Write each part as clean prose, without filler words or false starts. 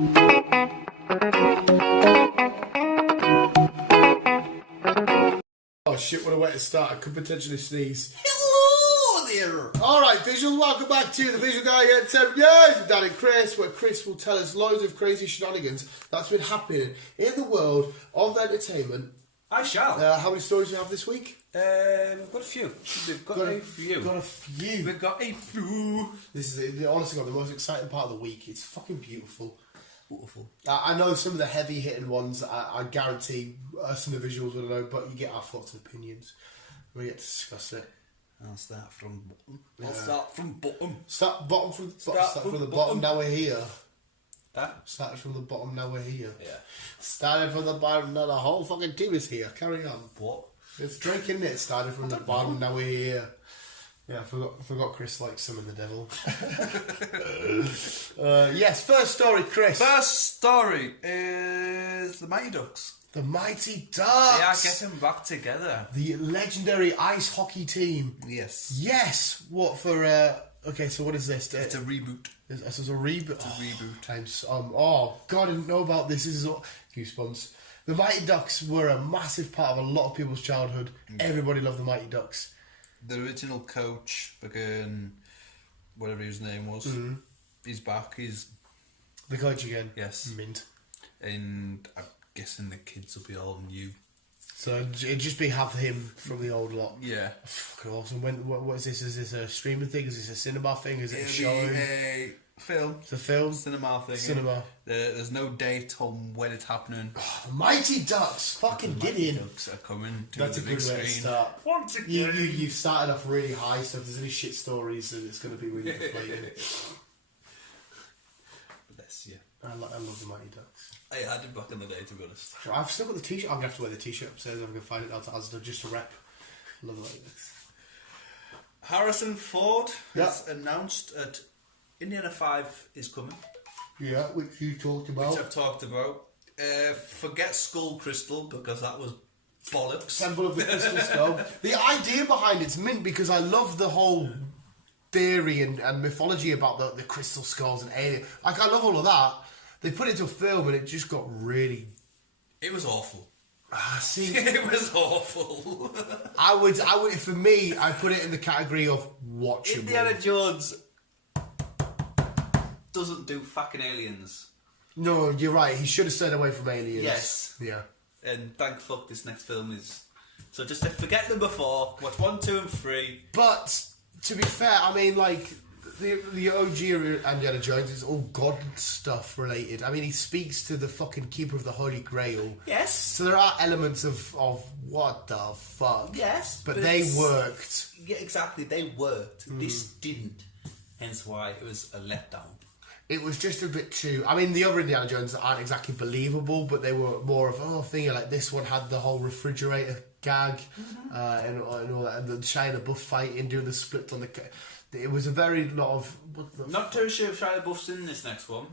Oh shit, what a way to start. I could potentially sneeze. Hello there! Alright, visuals, welcome back to the Visual Guy here at 7 Years with Dan and Chris, where Chris will tell us loads of crazy shenanigans that's been happening in the world of entertainment. I shall. How many stories do you have this week? We've got a few. We've got a few. This is honestly the most exciting part of the week. It's fucking beautiful. Beautiful. I know some of the heavy hitting ones, I guarantee us and the visuals will know, but you get our thoughts and opinions. We get to discuss it. I'll start from bottom. Start from the bottom, now we're here. That? Started from the bottom, now we're here. Yeah. Started from the bottom, now the whole fucking team is here. Carry on. What? It's Drake, isn't it? Started from the bottom, now we're here. Yeah, I forgot Chris likes Summon the Devil. Yes, first story, Chris. First story is the Mighty Ducks. The Mighty Ducks. They are getting back together. The legendary ice hockey team. Yes. Yes. What for? Okay, so what is this? It's a reboot. This is a reboot. It's a reboot. Times. Oh God, I didn't know about this. This is all goosebumps. The Mighty Ducks were a massive part of a lot of people's childhood. Everybody loved the Mighty Ducks. The original coach, again, whatever his name was, he's back. He's the coach again. Yes. Mint. And I'm guessing the kids will be all new. So it'd just be have him from the old lot. Yeah. Fucking awesome. What is this? Is this a streaming thing? Is this a cinema thing? Is it a show? A film. It's a film. Cinema thing. Cinema. There's no date on when it's happening. Oh, the Mighty Ducks. Fucking get in. The Ducks are coming to That's the big screen. That's a good way to start. Once again. You've started off really high, so if there's any shit stories, then it's going to be really deflating. Bless you. I love the Mighty Ducks. I had it back in the day, to be honest. I've still got the t-shirt. I'm going to have to wear the t-shirt upstairs if I can find it out to Asda just to rep. Love the Mighty Ducks. Harrison Ford has announced that Indiana 5 is coming. Yeah, which you talked about. Which I've talked about. Forget Skull Crystal, because that was bollocks. Symbol of the Crystal Skull. The idea behind it's mint because I love the whole theory and mythology about the crystal skulls and alien. Like, I love all of that. They put it into a film and it just got really... It was awful. See, it was awful. I would, for me, I put it in the category of watchable. Indiana Jones doesn't do fucking aliens. No, you're right. He should have stayed away from aliens. Yes. Yeah. And thank fuck this next film is... So just to forget number 4, watch 1, 2 and 3. But, to be fair, I mean, like... The OG Indiana Jones is all God stuff related. I mean, he speaks to the fucking Keeper of the Holy Grail. Yes. So there are elements of what the fuck. Yes. But they worked. Yeah, exactly. They worked. This didn't. Hence why it was a letdown. It was just a bit too... I mean, the other Indiana Jones aren't exactly believable, but they were more of, thingy, like this one had the whole refrigerator gag and all that, and the Shia LaBeouf fighting, doing the split on the... It was a very lot of... Not too sure if Shia LaBeouf's in this next one.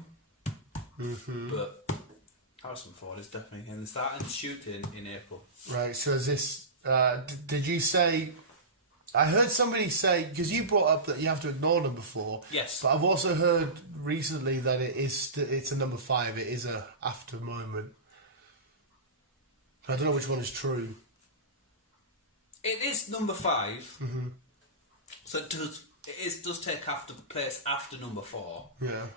But Harrison Ford is definitely in. They're starting shooting in April. Right, so is this... did you say... I heard somebody say... Because you brought up that you have to ignore number 4. Yes. But I've also heard recently that it's a number 5. It is a after moment. I don't know which one is true. It is number 5. So it does take place after number 4. Yeah.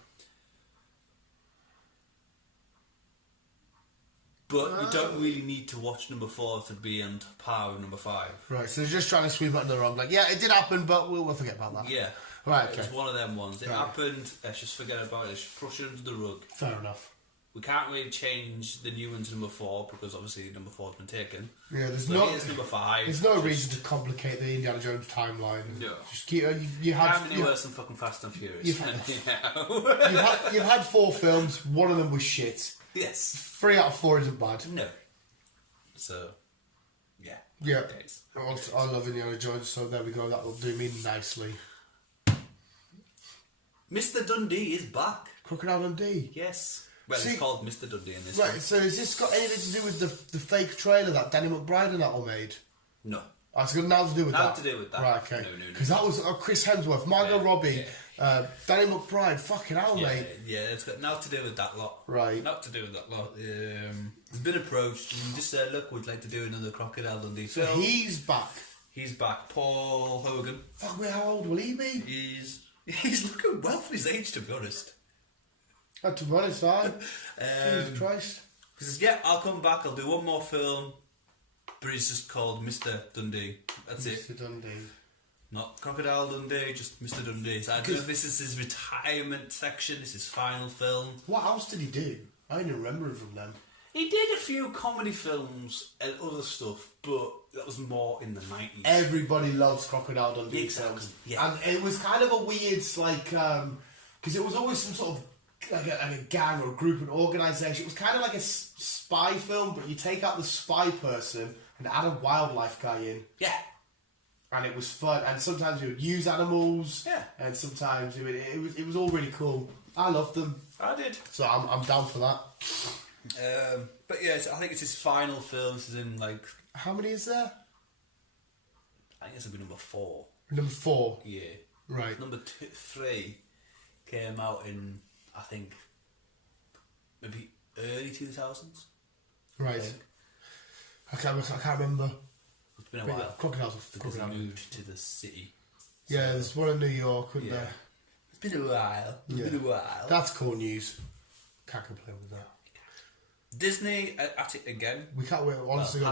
But you don't really need to watch number 4 to be on par with number 5. Right, so they're just trying to sweep it under the rug. Like, yeah, it did happen, but we'll forget about that. Yeah. Right, okay. It's one of them ones. It happened, let's just forget about it. Let's push it under the rug. Fair enough. We can't really change the new one to number 4 because obviously number 4 has been taken. Yeah, there's number 5. There's no reason to complicate the Indiana Jones timeline. No. Just keep, you had Can't be any worse than fucking Fast and Furious. You've had 4 films. One of them was shit. Yes. 3 out of 4 isn't bad. No. So, yeah. Yeah. I love Indiana Jones, so there we go. That will do me nicely. Mr. Dundee is back. Crocodile Dundee. Yes. Well, it's called Mr. Dundee in this one. Right, so has this got anything to do with the fake trailer that Danny McBride and that all made? No. Oh, it's got nothing to do with that. Nothing to do with that. Right, okay. No. Because that was Chris Hemsworth, Margot Robbie, Danny McBride. Fucking hell, mate. Yeah, it's got nothing to do with that lot. Right. Nothing to do with that lot. He's been approached and just said, look, we'd like to do another Crocodile Dundee So film. he's back. He's back. Paul Hogan. Fuck, how old will he be? He's looking well for his age, to be honest. To be honest, Jesus Christ. He says, yeah, I'll come back, I'll do one more film, but he's just called Mr. Dundee. That's it. Mr. Dundee. Not Crocodile Dundee, just Mr. Dundee. So I don't know if this is his retirement section, this is his final film. What else did he do? I don't remember him from them. He did a few comedy films and other stuff, but that was more in the 90s. Everybody loves Crocodile Dundee Exactly, films. yeah. And it was kind of a weird, like, because it was always some sort of, like a gang or a group, an organisation. It was kind of like a spy film, but you take out the spy person and add a wildlife guy in. Yeah. And it was fun. And sometimes he would use animals. Yeah. And sometimes it was all really cool. I loved them. I did. So I'm down for that. But yeah, I think it's his final film. This is in like... How many is there? I think it's going to be number 4. Number 4. Yeah. Right. Number 3 came out in, I think, maybe early 2000s. Right. I can't remember. It's been a while. Crocodiles. Because he moved to the city. Yeah, there's one in New York, wasn't there? It's been a while. It's been a while. That's cool news. Can't complain with that. Disney at it again. We can't. Honestly,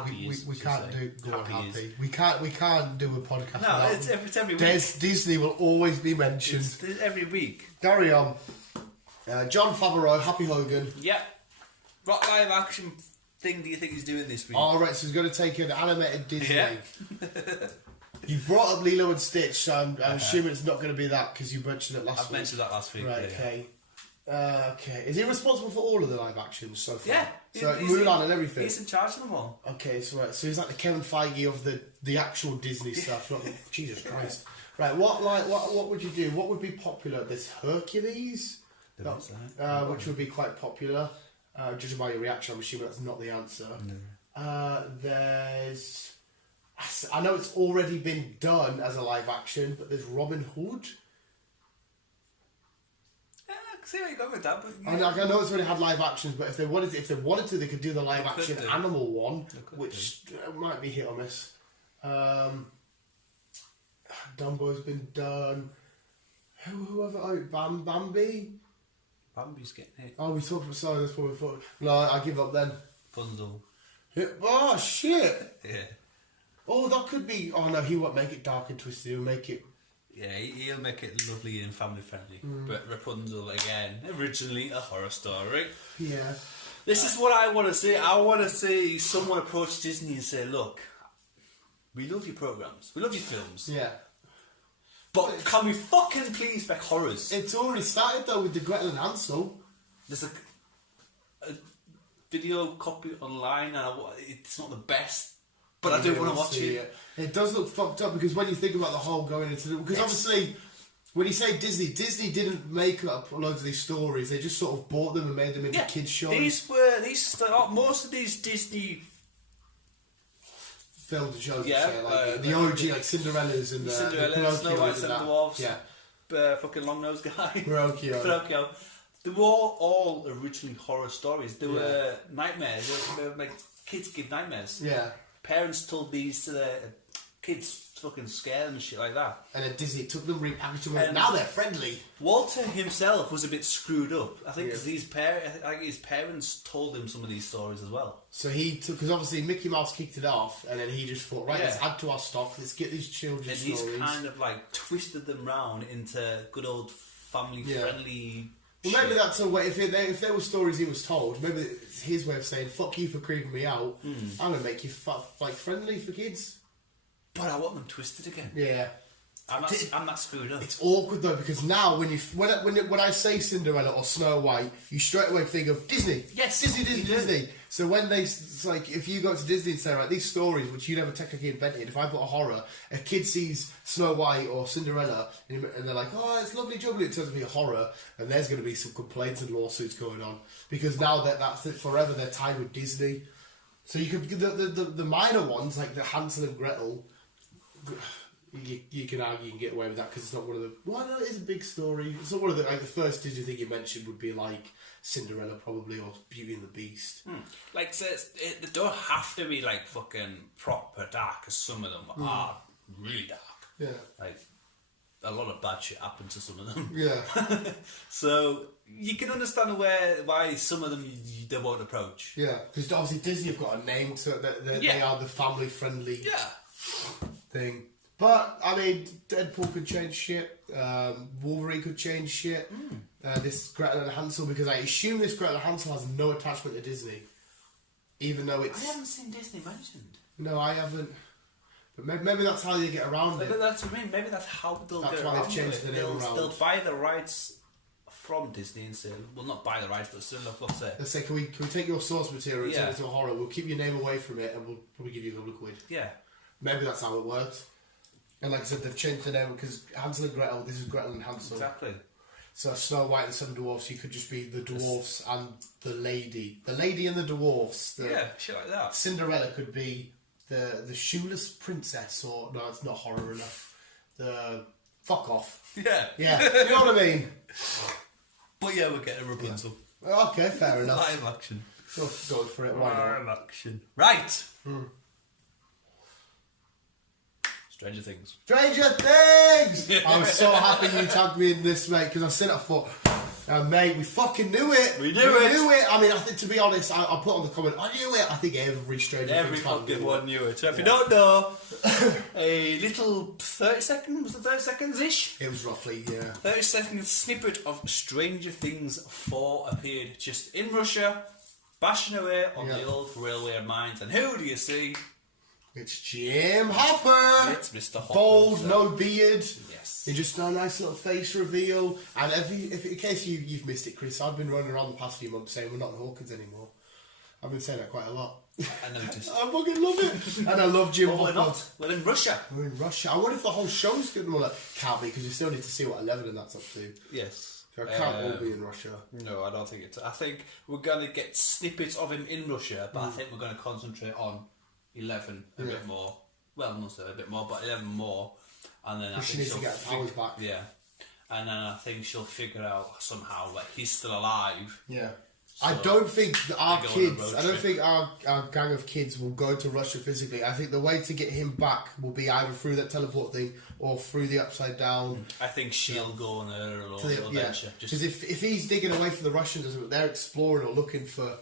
we can't do. Go on, happy. We can't do a podcast. No, it's every week. Disney will always be mentioned. It's every week. Carry on. John Favreau, Happy Hogan. Yep. What live action thing do you think he's doing this week? All right, so he's going to take an animated Disney. Yeah. You brought up Lilo and Stitch, so I'm assuming it's not going to be that because you mentioned it last week. I've mentioned that last week. Right. Yeah. Okay. Okay. Is he responsible for all of the live actions so far? Yeah. So Mulan and everything. He's in charge of them all. Okay, so he's like the Kevin Feige of the actual Disney stuff. Not the, Jesus Christ. Right. What would you do? What would be popular? There's Hercules, which would be quite popular. Judging by your reaction, I'm assuming that's not the answer. No. There's. I know it's already been done as a live action, but there's Robin Hood. See where you go with that, but I know it's already had live actions, but if they wanted to, they could do the live action animal one, which might be hit or miss. Dumbo's been done. Whoever Bambi. Bambi's getting hit. Oh, we talked about sorry. That's what we thought. No, I give up then. Bundle. Oh shit! Yeah. Oh, that could be. Oh no, he won't make it dark and twisted. He'll make it. Yeah, he'll make it lovely and family friendly. But Rapunzel, again, originally a horror story. Yeah. This is what I want to see. I want to see someone approach Disney and say, look, we love your programmes, we love your films. Yeah. But can we fucking please make horrors? It's already started though with the Gretel and Hansel. There's a video copy online and it's not the best. But I do want to watch it. It does look fucked up because when you think about the whole going into because obviously when you say Disney didn't make up loads of these stories. They just sort of bought them and made them into kids shows. Most of these Disney films and shows. Yeah, like the OG like Cinderella's and Cinderella, Snow White, Seven Dwarfs. Yeah, fucking long nosed guy. Pinocchio. They were all originally horror stories. They were nightmares. They were, like kids give nightmares. Yeah. Parents told these to their kids to fucking scare them and shit like that. And then Disney took them, repackaged them, and now they're friendly. Walter himself was a bit screwed up. I think because his parents told him some of these stories as well. So he took, because obviously Mickey Mouse kicked it off, and then he just thought, right, let's add to our stock, let's get these children's stories. And he's kind of like twisted them round into good old family friendly. Well, maybe that's a way. If there were stories he was told, maybe it's his way of saying "fuck you for creeping me out." I'm gonna make you friendly for kids. But I want them twisted again. Yeah, I'm not screwed up. It's awkward though because now when I say Cinderella or Snow White, you straight away think of Disney. Yes, Disney. So when it's like if you go to Disney and say right these stories which you never technically invented, if I put a horror, a kid sees Snow White or Cinderella and they're like, oh it's lovely jubbly, it turns to be a horror, and there's going to be some complaints and lawsuits going on because now that's it forever. They're tied with Disney. So you could the minor ones like the Hansel and Gretel. you can argue you can get away with that because it's not one of the. Well, no, it is a big story. It's not one of the like the first Disney thing you mentioned would be like Cinderella probably or Beauty and the Beast. Like so they don't have to be like fucking proper dark, because some of them are really dark. Yeah, like a lot of bad shit happened to some of them. Yeah. So you can understand why some of them they won't approach. Yeah, because obviously Disney have got a name to it. They are the family friendly thing. But I mean, Deadpool could change shit. Wolverine could change shit. This Gretel and Hansel, because I assume this Gretel and Hansel has no attachment to Disney, even though it's. I haven't seen Disney mentioned. No, I haven't. But maybe that's how they get around it. That's what I mean. Maybe that's how they'll get around it. That's why they've changed the name around. They'll buy the rights from Disney and say, well, not buy the rights, but still, let's say. Let's say, can we take your source material and turn it into a horror? We'll keep your name away from it, and we'll probably give you a couple of quid. Yeah. Maybe that's how it works. And like I said, they've changed the name because Hansel and Gretel. This is Gretel and Hansel. Exactly. So Snow White and the Seven Dwarfs, you could just be the dwarfs and the lady and the dwarfs. Shit like that. Cinderella could be the shoeless princess, or no, it's not horror enough. The fuck off. Yeah, you know what I mean. But yeah, we're getting Rapunzel. Yeah. Okay, fair enough. Live action. Go for it. Why not? Live action. Right. Stranger Things. Stranger Things! I was so happy you tagged me in this, mate, because I said I thought, mate, we fucking knew it. We knew it. I mean, I think, to be honest, I put on the comment, I knew it. I think every Stranger Things fan fucking one knew it. So if you don't know, a little 30 seconds, was it 30 seconds-ish? It was roughly, 30 second snippet of Stranger Things 4 appeared just in Russia, bashing away on the old railway mines. And who do you see? It's Jim Hopper. It's Mr. Hopper. Bold, no beard. Yes. You just a nice little face reveal. And if in case you've missed it, Chris, I've been running around the past few months saying we're not in Hawkins anymore. I've been saying that quite a lot. I noticed. I fucking love it. And I love Jim Hopper. We're not. We're in Russia. We're in Russia. I wonder if the whole show's going to can't be, because you still need to see what 11 and that's up to. Yes. So I can't all be in Russia. No, I don't think it's. I think we're going to get snippets of him in Russia, but I think we're going to concentrate on 11 a bit more. Well, not so a bit more, but 11 more. And then I think she needs to get her powers back. Yeah. And then I think she'll figure out somehow that he's still alive. Yeah. So I don't think our kids, I don't think our gang of kids will go to Russia physically. I think the way to get him back will be either through that teleport thing or through the Upside Down. I think she'll go on her little adventure. Because if he's digging away from the Russians, they're exploring or looking for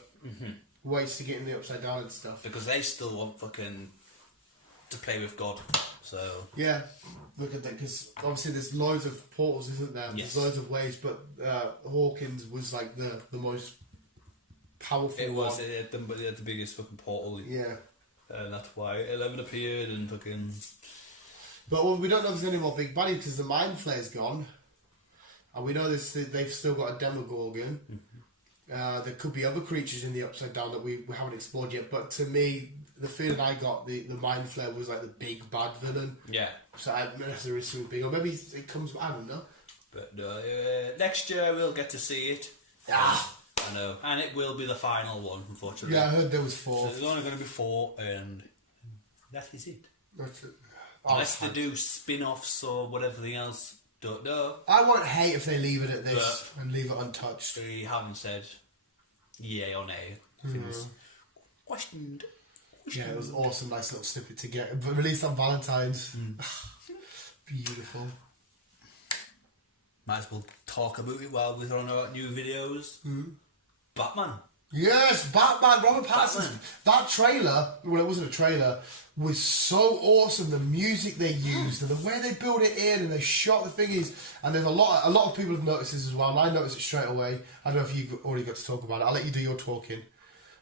ways to get in the Upside Down and stuff. Because they still want fucking to play with God. So yeah, look at that, because obviously there's loads of portals, isn't there? Yes. There's loads of ways, but Hawkins was like the most powerful. It was. It had the biggest fucking portal. Yeah, and that's why 11 appeared and fucking. But we don't know if there's any more big baddies because the Mind Flayer's gone, and we know they've still got a Demogorgon. There could be other creatures in the Upside Down that we haven't explored yet, but to me, the feeling I got, the Mind Flayer was like the big bad villain. Yeah. So I don't know if there is something big, or maybe it comes, I don't know. But next year we'll get to see it. I know. And it will be the final one, unfortunately. Yeah, I heard there was 4. So there's only going to be 4, and that is it. That's it. Unless they do spin-offs or whatever else, don't know. I won't hate if they leave it at this and leave it untouched. They haven't said yay or nay. It was questioned. Yeah, it was awesome, nice little snippet to get, but released on Valentine's. Beautiful. Might as well talk about it while we're throwing out new videos. Batman. Yes, Batman, Robert Pattinson. That trailer, well, it wasn't a trailer, was so awesome. The music they used and the way they built it in and they shot the thingies. And there's a lot of people have noticed this as well, and I noticed it straight away. I don't know if you've already got to talk about it. I'll let you do your talking.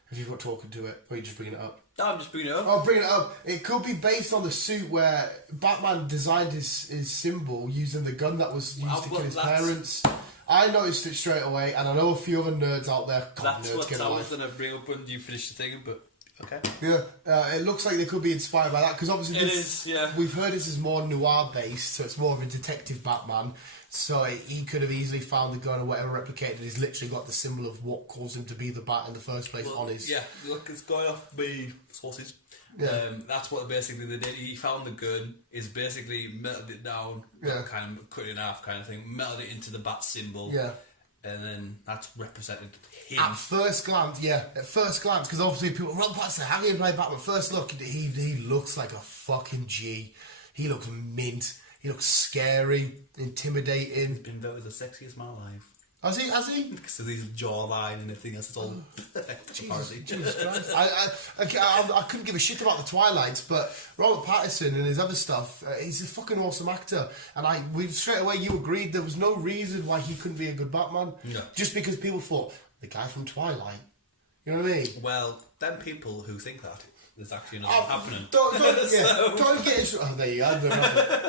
If you've got talking to it, or you just bringing it up. No, I'm just bringing it up. Oh, bring it up. It could be based on the suit where Batman designed his symbol using the gun that was used to kill his parents. I noticed it straight away, and I know a few other nerds out there. That's what I was going to bring up when you finish the thing, but okay. Yeah, it looks like they could be inspired by that, because obviously we've heard this is more noir based, so it's more of a detective Batman. So he could have easily found the gun or whatever replicated. He's literally got the symbol of what caused him to be the Bat in the first place on his... Yeah, look, it's going off the sources. Yeah. That's what basically they did. He found the gun, is basically melted it down, kind of cut it in half kind of thing, melted it into the Bat symbol. Yeah. And then that's represented him. At first glance, because obviously people, Robert Pattinson, how do you play Batman? First look, he looks like a fucking G. He looks mint. He looks scary, intimidating. He's been voted the sexiest man alive. Has he? Because of his jawline and everything else, it's all perfect. Jesus Christ. I couldn't give a shit about the Twilights, but Robert Pattinson and his other stuff, he's a fucking awesome actor. And straight away you agreed there was no reason why he couldn't be a good Batman. No. Just because people thought, the guy from Twilight. You know what I mean? Well, them people who think that, there's actually nothing happening. Don't get it wrong. Oh, there you go.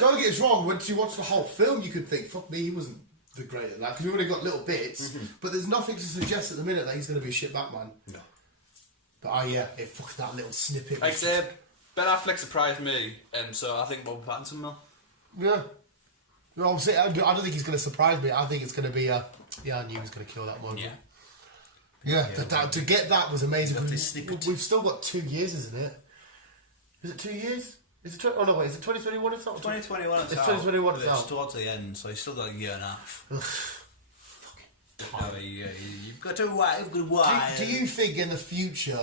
Don't get it wrong. Once you watch the whole film, you could think, fuck me, he wasn't the great at that. Because we've only got little bits. But there's nothing to suggest at the minute that he's going to be a shit Batman. No. But fuck that little snippet. Like I said, Ben Affleck surprised me, and so I think Robert Pattinson will. Yeah. No, obviously, I don't think he's going to surprise me. I think it's going to be I knew he was going to kill that one. Yeah. Yeah, to get that was amazing. Snippet. We've still got 2 years, isn't it? Is it 2 years? Is it? Oh no, wait. Is it 2021? It's not 2021. It's 2021. It's towards the end, so he's still got a year and a half. Fucking you've got to wait. Do you think in the future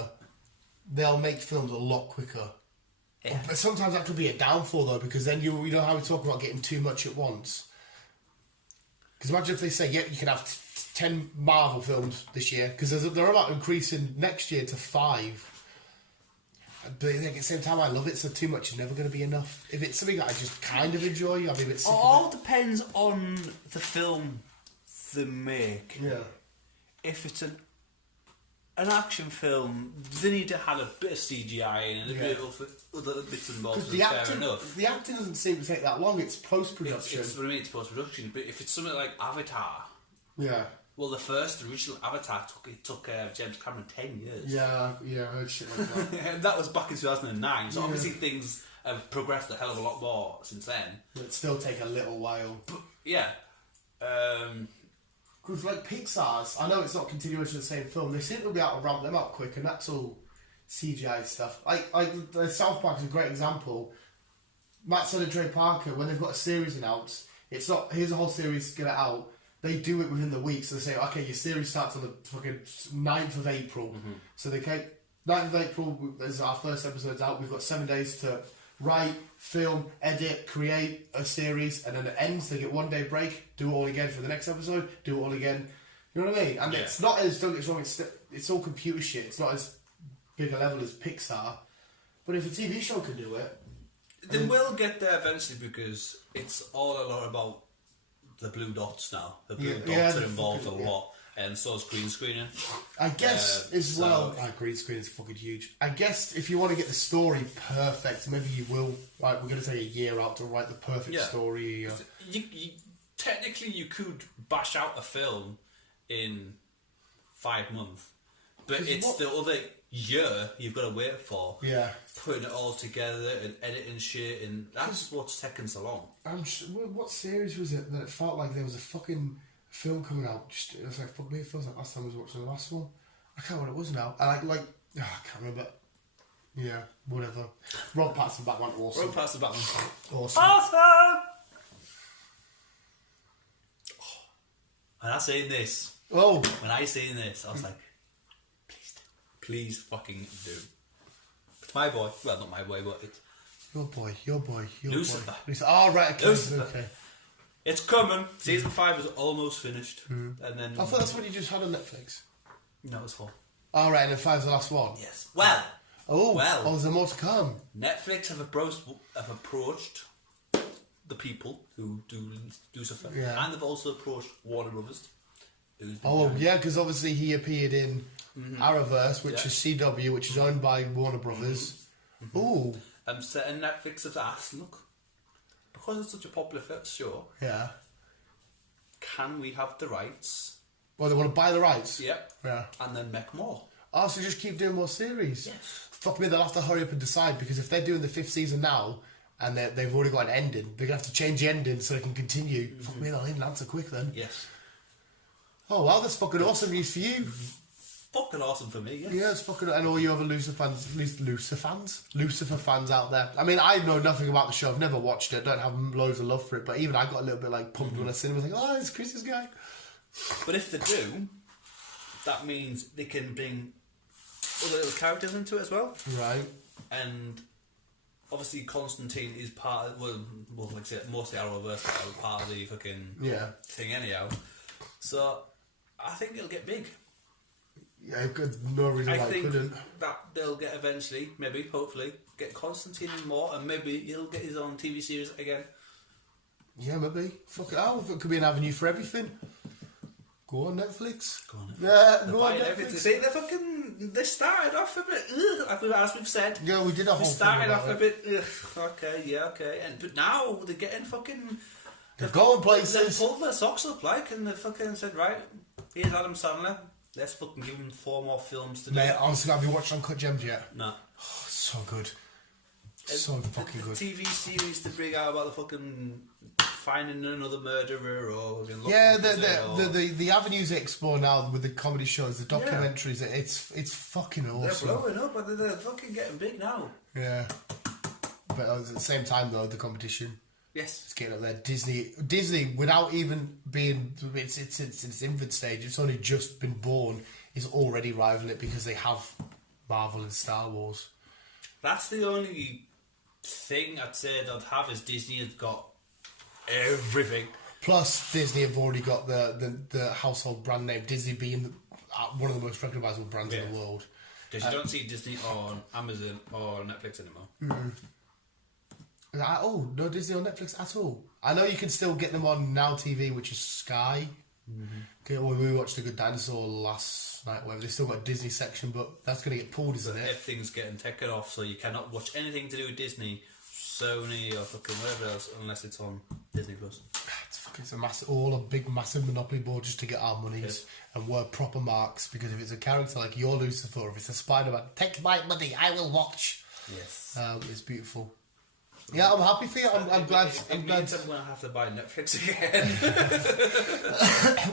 they'll make films a lot quicker? Yeah. But sometimes that could be a downfall though, because then you know how we talk about getting too much at once. Because imagine if they say, you can have 10 Marvel films this year, because they're about increasing next year to 5. But at the same time, I love it, so too much is never going to be enough. If it's something that I just kind of enjoy, I'll be a bit sick all of it. depends on the film they make. Yeah. If it's an action film, they need to have a bit of CGI in and a bit of other bits and bobs. Because the acting doesn't seem to take that long. It's post-production. It's what I mean, it's post-production. But if it's something like Avatar... Yeah. Well, the original Avatar took James Cameron 10 years. Yeah, I heard shit like that. And that was back in 2009, so obviously things have progressed a hell of a lot more since then. It'd still take a little while. But, yeah. Because like Pixar's, I know it's not continuation of the same film, they seem to be able to ramp them up quick, and that's all CGI stuff. Like the South Park is a great example. Matt Stone and Trey Parker, when they've got a series announced, it's not, here's a whole series, get it out. They do it within the week, so they say, okay, your series starts on the fucking 9th of April. So they take 9th of April, there's our first episode's out, we've got 7 days to write, film, edit, create a series, and then it ends, they get 1 day break, do it all again for the next episode, do it all again. You know what I mean? And it's not as, don't get me wrong, it's all computer shit, it's not as big a level as Pixar, but if a TV show can do it... They will get there eventually, because it's all a lot about the blue dots now. The blue dots are involved a lot, and so is green screening. I guess green screen is fucking huge. I guess if you want to get the story perfect, maybe you will. Right, we're going to take a year out to write the perfect story. Technically, you could bash out a film in 5 months, but it's the other year you've got to wait for. Yeah. Putting it all together and editing shit, and that's what's taking so long. What series was it that it felt like there was a fucking film coming out? It was like, fuck me, it feels like last time I was watching the last one. I can't remember what it was now. I can't remember. Yeah, whatever. Rob Pattinson Batman, awesome. Rob Pattinson Batman, awesome. When I seen this, I was like, please fucking do. It's my boy. Well, not my boy, but it's... Your boy. Lucifer. Oh, right, okay. Lucifer. Okay. It's coming. Season 5 is almost finished. And then... I thought that's what you just had on Netflix. No, it's 4. Oh, right, and then 5's the last one? Yes. Well, there's more to come. Netflix have approached the people who do Lucifer. Yeah. And they've also approached Warner Brothers. Because obviously he appeared in Arrowverse, which is CW, which is owned by Warner Brothers. Ooh. And Netflix have asked, look, because it's such a popular show, can we have the rights? Well, they want to buy the rights? Yep. Yeah. And then make more. Oh, so just keep doing more series? Yes. Fuck me, they'll have to hurry up and decide, because if they're doing the 5th season now, and they've already got an ending. They're going to have to change the ending so they can continue. Fuck me, they'll even answer quick then. Yes. Oh, wow, that's fucking awesome news for you. Fucking awesome for me, yeah. Yeah, it's fucking... And all you other Lucifer fans out there. I mean, I know nothing about the show. I've never watched it. Don't have loads of love for it. But even I got a little bit, like, pumped when I seen it. I was like, oh, it's Chris's guy. But if they do, that means they can bring other little characters into it as well. Right. And obviously Constantine is part of... Well, like I said, mostly Arrowverse, but part of the fucking thing anyhow. So, I think it'll get big. Yeah, good. No reason why it couldn't. That they'll get eventually, maybe, hopefully, get Constantine in more, and maybe he'll get his own TV series again. Yeah, maybe. Fuck it. Oh, it could be an avenue for everything. Go on Netflix. Go on Netflix. Yeah, go on Netflix. Everything. See, they started off a bit, as we've said. Yeah, we did a whole thing. They started off a bit, okay, but now they're getting fucking... They're going places. They've pulled their socks up, like, and they fucking said, right, here's Adam Sandler. Let's fucking give him 4 more films to do. Mate, honestly, have you watched Uncut Gems yet? No. Oh, so good. So fucking good. TV series to bring out about the fucking finding another murderer or... Yeah, the avenues they explore now with the comedy shows, the documentaries, it's fucking awesome. They're blowing up, but they're fucking getting big now. Yeah. But at the same time, though, the competition... Yes. It's getting up there. Disney, without even being... It's its infant stage. It's only just been born. Is already rivaling it because they have Marvel and Star Wars. That's the only thing I'd say they'd have is Disney has got everything. Plus, Disney have already got the household brand name. Disney being one of the most recognisable brands in the world. Because you don't see Disney on Amazon or Netflix anymore. Mm-hmm. Oh, no Disney on Netflix at all. I know you can still get them on Now TV, which is Sky. Okay, well, we watched A Good Dinosaur last night, where they still got a Disney section, but that's going to get pulled, isn't it? Everything's getting taken off, so you cannot watch anything to do with Disney, Sony, or fucking whatever else, unless it's on Disney Plus. It's a big, massive monopoly board just to get our monies and wear proper marks, because if it's a character like your Lucifer, or if it's a SpiderMan, take my money, I will watch. Yes. It's beautiful. Yeah, I'm happy for you. I'm glad. I'm going to have to buy Netflix again.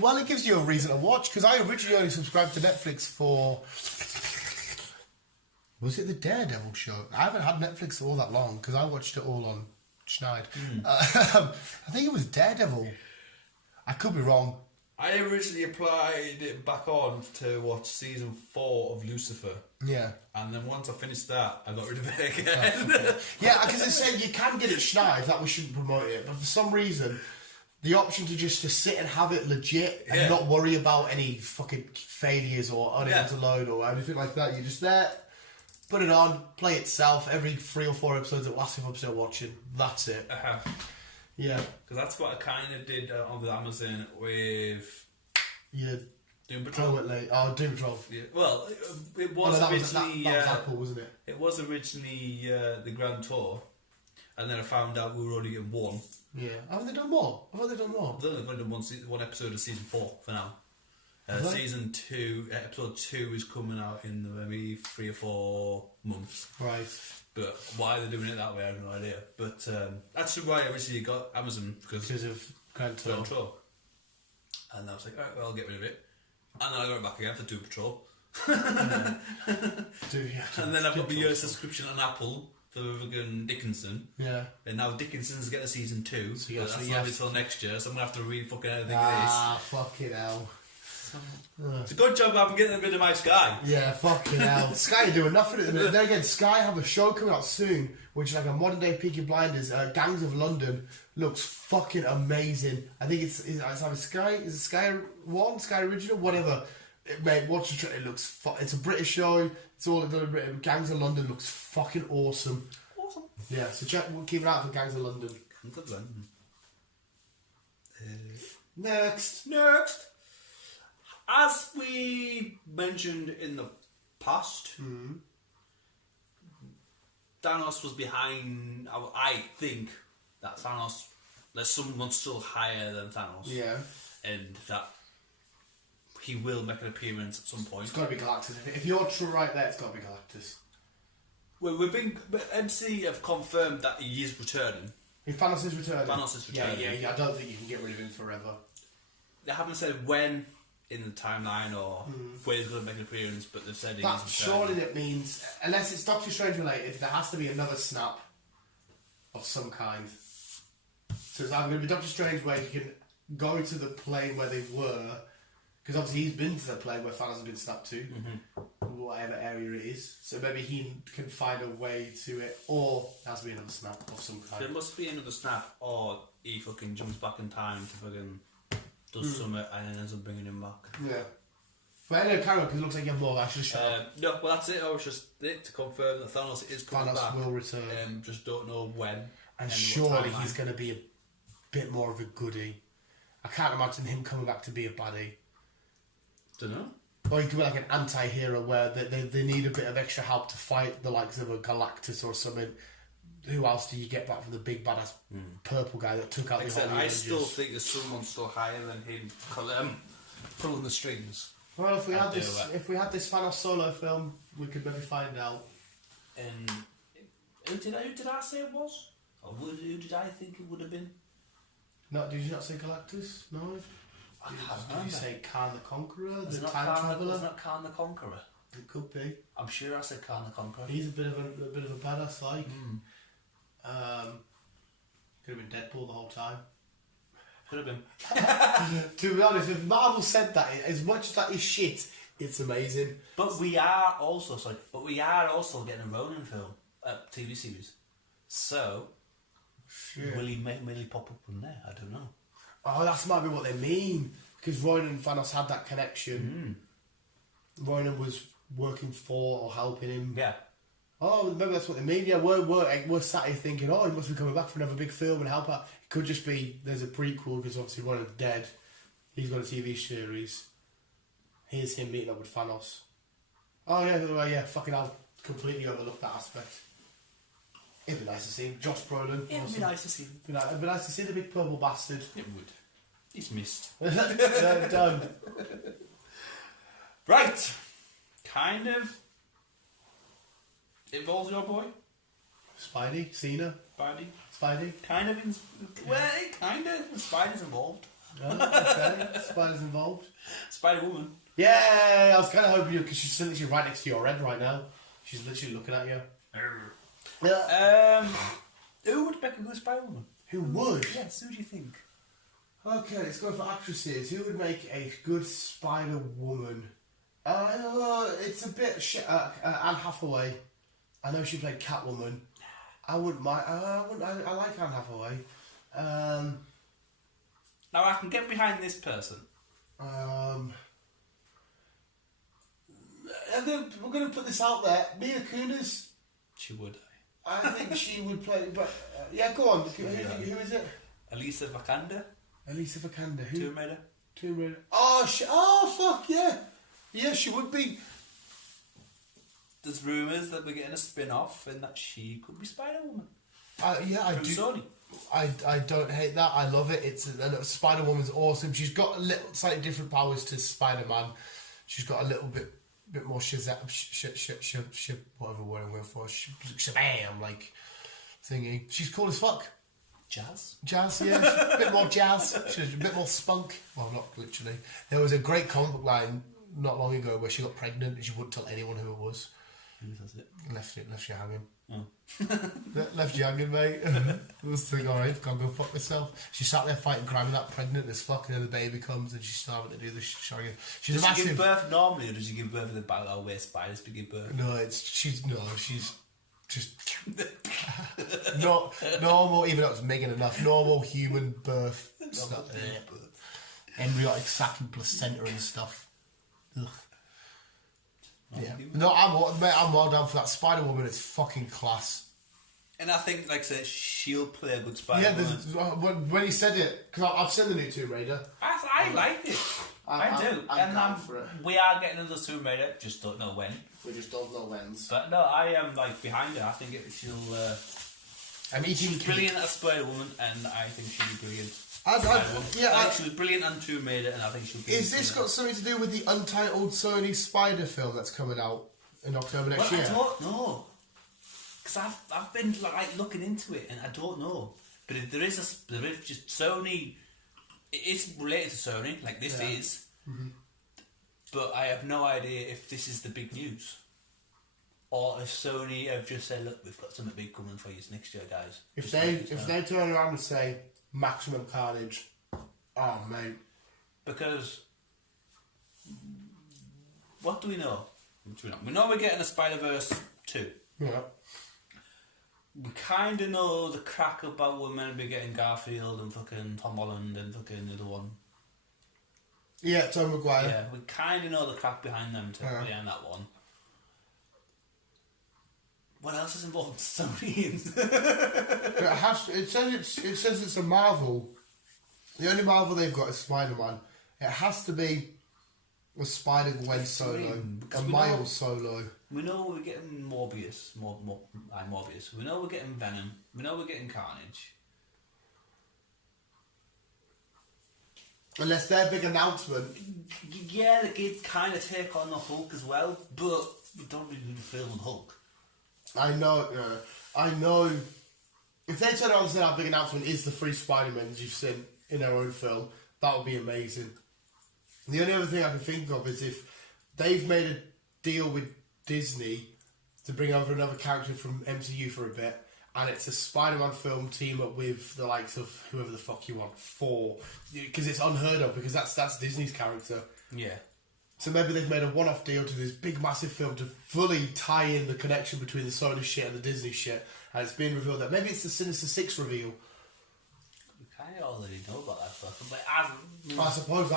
Well, it gives you a reason to watch, because I originally only subscribed to Netflix for... Was it the Daredevil show? I haven't had Netflix all that long, because I watched it all on Schneid. I think it was Daredevil. I could be wrong. I originally applied it back on to watch season 4 of Lucifer. Yeah. And then once I finished that, I got rid of it again. Yeah, because it's saying you can get it Schneid, that we shouldn't promote it. But for some reason, the option to sit and have it legit and not worry about any fucking failures or unable to load or anything like that. You're just there, put it on, play itself. Every 3 or 4 episodes, it lasts if I'm still watching. That's it. Yeah. Because that's what I kind of did on the Amazon with... Yeah. Doom Patrol. Doom Patrol. Yeah. Well, it was originally... That was Apple, wasn't it? It was originally the Grand Tour. And then I found out we were only in 1. Yeah. Haven't they done more? I thought they've done more. They've only done one episode of season 4 for now. Season 2, episode 2 is coming out in maybe 3 or 4 months. Right. But why they're doing it that way, I have no idea. But that's why I originally got Amazon, because of Grand Tour. And I was like, alright, well, I'll get rid of it. And then I got it back again for Doom Patrol. And then I've got my subscription on Apple for fucking Dickinson. Yeah. And now Dickinson's getting a season 2. So that's not until next year, so I'm going to have to read fucking everything of this. Fucking hell. It's a good job I'm getting rid of my Sky. Yeah, fucking hell. Sky are doing nothing at the minute. Then again, Sky have a show coming out soon, which is like a modern day Peaky Blinders. Gangs of London looks fucking amazing. I think it's either Sky. Is it Sky 1, Sky Original, whatever. Mate, watch the trailer. It looks. It's a British show. It's all done in Britain. Gangs of London looks fucking awesome. Awesome. Yeah, so we'll keep an eye out for Gangs of London. Gangs of London. Next. As we mentioned in the past, Thanos was behind. I think that Thanos, there's someone still higher than Thanos. Yeah. And that he will make an appearance at some point. It's got to be Galactus. If you're true right there, it's got to be Galactus. Well, MC have confirmed that he is returning. If Thanos is returning. Thanos is returning. Yeah. I don't think you can get rid of him forever. They haven't said when in the timeline or where he's going to make an appearance, but they've said he is returning. Surely that means, unless it's Doctor Strange related, there has to be another snap of some kind. So it's either going to be Doctor Strange where he can go to the plane where they were, because obviously he's been to the plane where Thanos has been snapped to, whatever area it is. So maybe he can find a way to it, or there has to be another snap of some kind. There must be another snap, or he fucking jumps back in time to fucking does something and then ends up bringing him back. Yeah. But anyway, carry on, because it looks like you have more. I should shut up. No, well that's it. I was just it to confirm that Thanos is coming back. Thanos will return. Just don't know when. And surely he's going to be a bit more of a goodie. I can't imagine him coming back to be a baddie. Don't know. Or he could be like an anti-hero where they need a bit of extra help to fight the likes of a Galactus or something. Who else do you get back from the big badass purple guy that took out the whole I still think there's someone still higher than him pulling the strings. Well, if we had this Thanos solo film, we could maybe find out. And who did I say it was? Or who did I think it would have been? No, did you not say Galactus? No. Did you say Khan the Conqueror, the time traveler? It's not Khan the Conqueror. It could be. I'm sure I said Khan the Conqueror. He's a bit of a badass, like. Could have been Deadpool the whole time. Could have been. To be honest, if Marvel said that, as much as that is shit, it's amazing. But we are also getting a Ronin film, TV series. So, will he pop up from there? I don't know. Oh, that might be what they mean. Because Ronin and Thanos had that connection. Ronin was working for or helping him. Yeah. Oh, maybe that's what they mean. Yeah, we're sat here thinking, oh, he must be coming back for another big film and help out. It could just be there's a prequel because obviously Ronin's dead. He's got a TV series. Here's him meeting up with Thanos. Oh yeah, fucking I'll completely overlook that aspect. It'd be nice to see him. Josh Brolin. It would be nice to see him. It'd be nice to see the big purple bastard. It would. He's missed. Done. Right. Kind of involves your boy. Spidey? Cena? Spidey? Kind of. Kind of. Spider's involved. Oh, okay. Spider's involved. Spider-Woman. Yeah, I was kind of hoping you, because she's literally right next to your head right now. She's literally looking at you. Who would make a good Spider-Woman? Who would? Yes, who do you think? Okay, let's go for actresses. Who would make a good Spider-Woman? It's a bit Anne Hathaway. I know she played Catwoman. I wouldn't mind. I like Anne Hathaway. Now I can get behind this person. We're going to put this out there. Mila Kunis. She would. I think she would play. But yeah, go on. Who is it? Elisa Vikander. Elisa Vikander. Who? Tomb Raider. Oh, fuck yeah. Yeah, she would be. There's rumours that we're getting a spin-off and that she could be Spider-Woman. Yeah, I From do. Sony. I don't hate that. I love it. Spider-Woman's awesome. She's got a little slightly different powers to Spider-Man. She's got a little bit more shazam, whatever word I'm going for. Shabam, like thingy. She's cool as fuck. Jazz, yeah. She's a bit more jazz. She's a bit more spunk. Well, not literally. There was a great comic book line not long ago where she got pregnant and she wouldn't tell anyone who it was. Who does it? Left you hanging. Oh. Left you hanging, mate. I was thinking, alright, can't go fuck myself. She sat there fighting crime, that pregnant as fuck, and then the baby comes and she's still having to do the shagging. She's does a massive. She give birth normally, or does she give birth in the back of where spiders to give birth? No, she's just not normal. Even though it's making enough normal human birth. Embryonic sac and placenta and stuff. Ugh. Yeah. No, I'm well down for that. Spider-Woman is fucking class. And I think, like I said, she'll play a good Spider-Woman. Yeah, when he said it, because I've seen the new Tomb Raider. I like it. I do. I'm down for it. We are getting another Tomb Raider, just don't know when. We just don't know when's. But no, I am behind her. I think she'll. She's brilliant as Spider-Woman, and I think she'll be brilliant. I think she was brilliant on Tomb Raider, and I think she'll be. Is this got something to do with the untitled Sony Spider film that's coming out in October next year? I don't know. Because I've been like looking into it and I don't know, but if there is just Sony. It's related to Sony, like this is, but I have no idea if this is the big news, or if Sony have just said, "Look, we've got something big coming for you next year, guys." If they turn around and say maximum carnage, oh mate, because what do we know? We know we're getting a SpiderVerse 2. Yeah. We kind of know the crack about we're meant to be getting Garfield and fucking Tom Holland and fucking the other one. Yeah, Tom Maguire. Yeah, we kind of know the crack behind them behind that one. What else is involved with Sony? It says it's a Marvel. The only Marvel they've got is Spider-Man. It has to be a Spider-Gwen solo, a Miles solo. We know we're getting Morbius. Morbius. We know we're getting Venom. We know we're getting Carnage. Unless their big announcement. Yeah, they could kind of take on the Hulk as well, but we don't really do the film on Hulk. I know. If they turn around and say our big announcement is the 3 Spider-Mans you've seen in their own film, that would be amazing. The only other thing I can think of is if they've made a deal with Disney to bring over another character from MCU for a bit, and it's a Spider-Man film team up with the likes of whoever the fuck you want, because it's unheard of, because that's Disney's character. Yeah. So maybe they've made a one-off deal to this big massive film to fully tie in the connection between the Sony shit and the Disney shit, and it's being revealed that maybe it's the Sinister Six reveal. We kind of already know about that stuff, but I suppose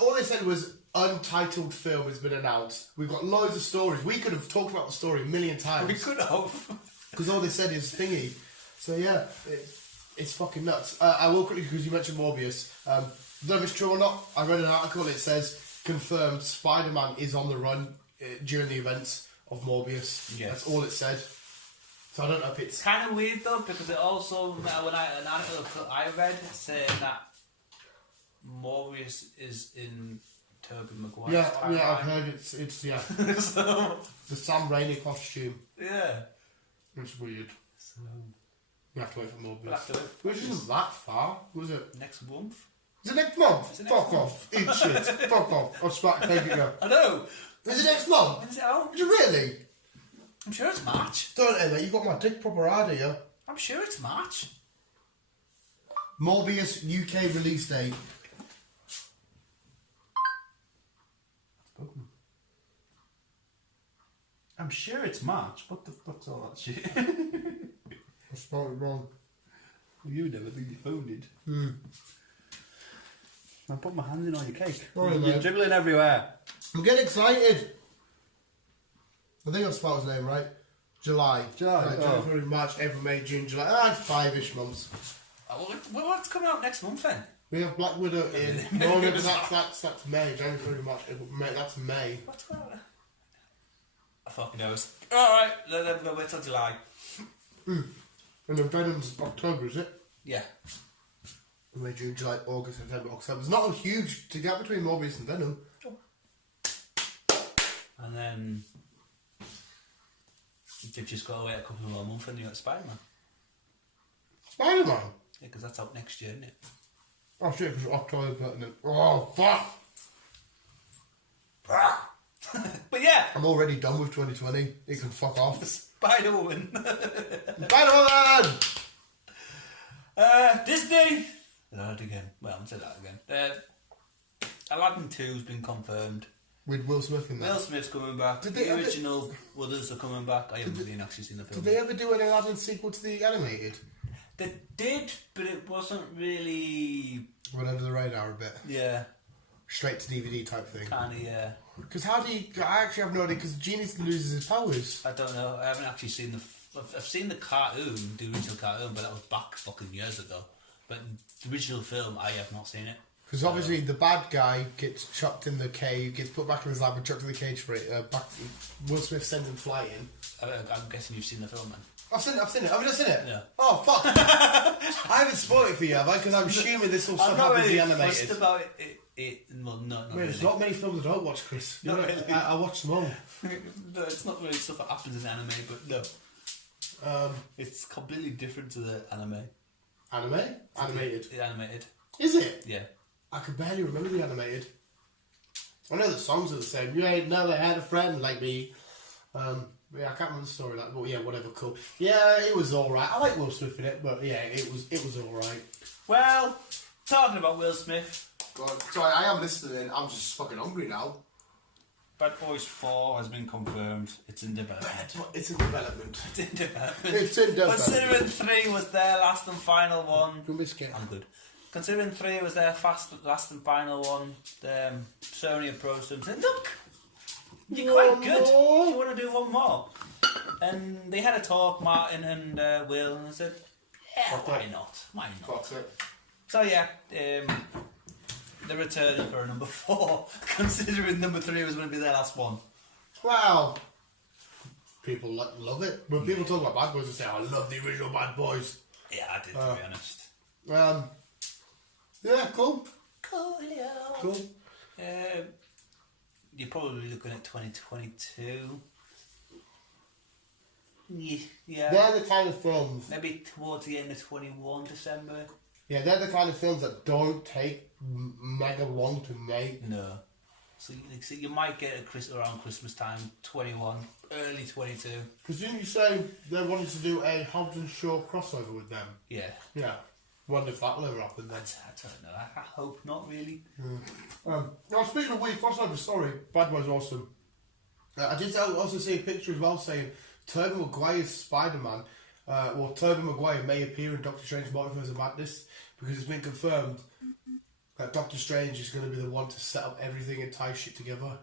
all they said was untitled film has been announced. We've got loads of stories. We could have talked about the story a million times. we could have. Because all they said is thingy. So yeah, it's fucking nuts. I will quickly, because you mentioned Morbius. I don't know if it's true or not. I read an article, it says, confirmed Spider-Man is on the run during the events of Morbius. Yes. That's all it said. So I don't know if it's... kind of weird though, because it also, an article I read saying that Morbius is in Tobey Maguire's timeline. Yeah, I've heard it's so, the Sam Raimi costume. Yeah. It's weird. So, We have to wait for Morbius. we'll have to wait. Which isn't that far, was it? Next month? Is it next month? Is it next Fuck month? off. Eat shit. Fuck off. I'll smack take it now. I know. Is it next month? When is it out? Is it really? I'm sure it's March. Don't know, mate. You got my dick proper hard here. I'm sure it's March. Morbius UK release date. I'm sure it's March. What the fuck's all that shit? I spelled it wrong. You never think you phoned it. I put my hand in on your cake. Sorry, You're mate. dribbling everywhere. I'm getting excited. I think I spelled his name right. July. Right, January, February, March, April, May, June, July. It's 5-ish months. What's coming out next month then? We have Black Widow in... No, but that's May. January, February, March, April, May. That's May. What's coming out? I fucking knows. Alright, we'll wait till July. And then Venom's October, is it? Yeah. May, June, July, August, September, October. There's not a huge gap between Morbius and Venom. And then you've just got to wait a couple more months and you got Spider-Man. Spider-Man? Yeah, because that's out next year, isn't it? Oh shit, because October. And then, oh, fuck! But yeah! I'm already done with 2020. It can fuck off. Spider-Woman. Spider-Man! Disney! That again. Well, I'll say that again. Aladdin 2's been confirmed. With Will Smith in there. Will Smith's coming back. The original others are coming back. I haven't really actually seen the film. Did they ever do an Aladdin sequel to the animated? They did, but it wasn't really... Went under the radar a bit. Yeah. Straight to DVD type thing. Kind of, yeah. Because how do you... I actually have no idea, because Genius loses his powers. I don't know. I haven't actually seen I've seen the cartoon, the original cartoon, but that was back fucking years ago. But the original film, I have not seen it. Because obviously the bad guy gets chucked in the cage, gets put back in his lab and chucked in the cage for it. Will Smith sends him flying. I'm guessing you've seen the film then. I've seen it. Have you not seen it? No. Oh, fuck. I haven't spoiled it for you, have I? Because I'm assuming this all stuff happens in the animated. About it. Well, no, not I mean, really. there's not many films I don't watch, Chris. Not really. I watch them all. No, it's not really stuff that happens in anime, but no. It's completely different to the anime. Anime? Animated. It's animated. Is it? Yeah. I can barely remember the animated. I know the songs are the same. You ain't never had a friend like me. Yeah, I can't remember the story like, but yeah, whatever, cool. Yeah, it was alright. I like Will Smith in it, but yeah, it was alright. Well, talking about Will Smith. God, sorry, I am listening. I'm just fucking hungry now. Bad Boys 4 has been confirmed. It's in development. It's in development. It's in development. It's in development. Considering 3 was their last and final one. Good biscuit. I'm good. Considering 3 was their last and final one, Sony approached them and said, look, you're quite good. You want to do one more? And they had a talk, Martin and Will, and I said, yeah, why not? Why not? So yeah, they're returning for a number 4, considering number 3 was going to be their last one. Wow. People love it. When people talk about Bad Boys, they say, I love the original Bad Boys. Yeah, I did, to be honest. Yeah, cool. Coolio. Cool. You're probably looking at 2022. Yeah. They're the kind of films. Maybe towards the end of 21 December. Yeah, they're the kind of films that don't take mega long to make. No. So you might get around Christmas time, 21, early 22. Because didn't you say they wanted to do a Hobbs and Shaw crossover with them? Yeah. Yeah. Wonder if that'll ever happen then. I don't know. I hope not, really. Now, speaking of weird crossover, sorry, Bad Boys awesome. I did also see a picture as well saying Tobey Maguire's Spider-Man, Tobey Maguire may appear in Doctor Strange Multiverse of Madness because it's been confirmed that Doctor Strange is going to be the one to set up everything and tie shit together.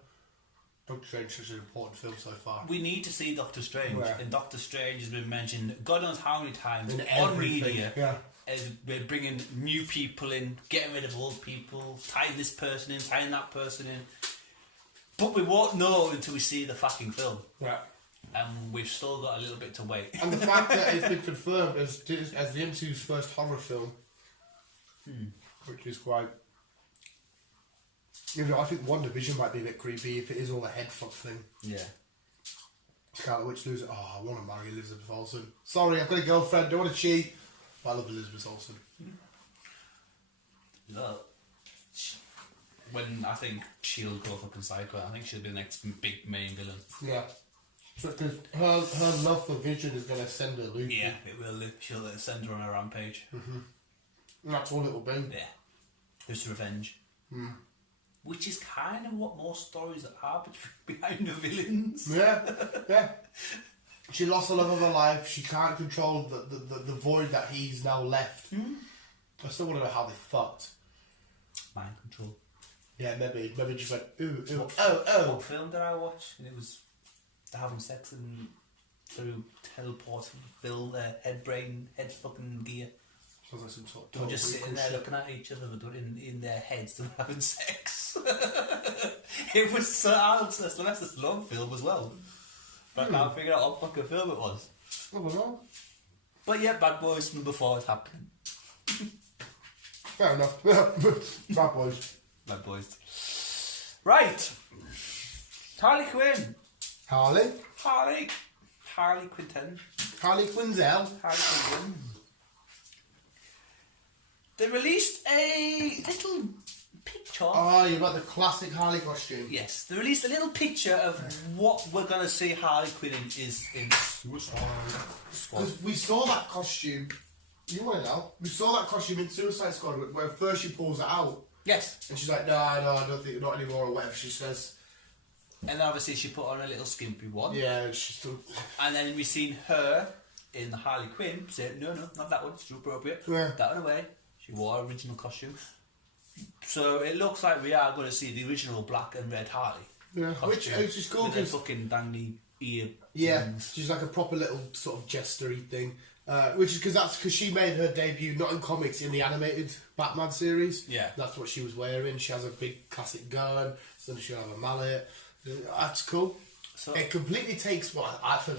Doctor Strange is such an important film so far. We need to see Doctor Strange, and Doctor Strange has been mentioned God knows how many times in on media. Yeah. We're bringing new people in, getting rid of old people, tying this person in, tying that person in. But we won't know until we see the fucking film. Yeah. And we've still got a little bit to wait. And the fact that it's been confirmed as the MCU's first horror film, which is quite... You know, I think WandaVision might be a bit creepy if it is all a head fuck thing. Yeah. Scarlet Witch loses. Oh, I want to marry Elizabeth Olsen. Sorry, I've got a girlfriend, don't want to cheat. But I love Elizabeth Olsen. No. When I think she'll go fucking psycho, I think she'll be the next big main villain. Yeah. Because her love for Vision is going to send her loopy. Yeah, it will. She'll send her on a rampage. Mm-hmm. And that's all it will be. Yeah. It's revenge. Which is kind of what most stories are behind the villains. Yeah, yeah. She lost the love of her life. She can't control the void that he's now left. I still want to know how they fucked. Mind control. Yeah, maybe just like ooh. What film did I watch? And it was having sex and through teleporting, head fucking gear. Sounds like some sort of they were just sitting there looking at each other, but in their heads they were having sex. It was Sylvester Stallone film as well. But I can't figure out what fucking film it was. I don't know. But yeah, Bad Boys number 4 is happening. Fair enough. Bad Boys. Bad Boys. Right. Harley Quinn. Harley Quinton. Harley Quinzel. Harley Quinn. They released a little picture. Oh, you're about the classic Harley costume. Yes, they released a little picture of what we're going to see Harley Quinn in Suicide Squad. Because we saw that costume. You want to know? We saw that costume in Suicide Squad where first she pulls it out. Yes. And she's like, no, I don't think not anymore, or whatever she says. And obviously she put on a little skimpy one. Yeah, and she's still... And then we seen her in the Harley Quinn say, no, not that one, it's too appropriate. Yeah. That one away. She wore her original costume. So it looks like we are going to see the original black and red Harley. Yeah, which is cool. With her fucking dangly ear. Yeah, things. she's like a proper little sort of jestery thing. Which is because she made her debut not in comics, in the animated Batman series. Yeah. That's what she was wearing. She has a big classic gun, so she'll have a mallet. That's cool. So it completely takes, for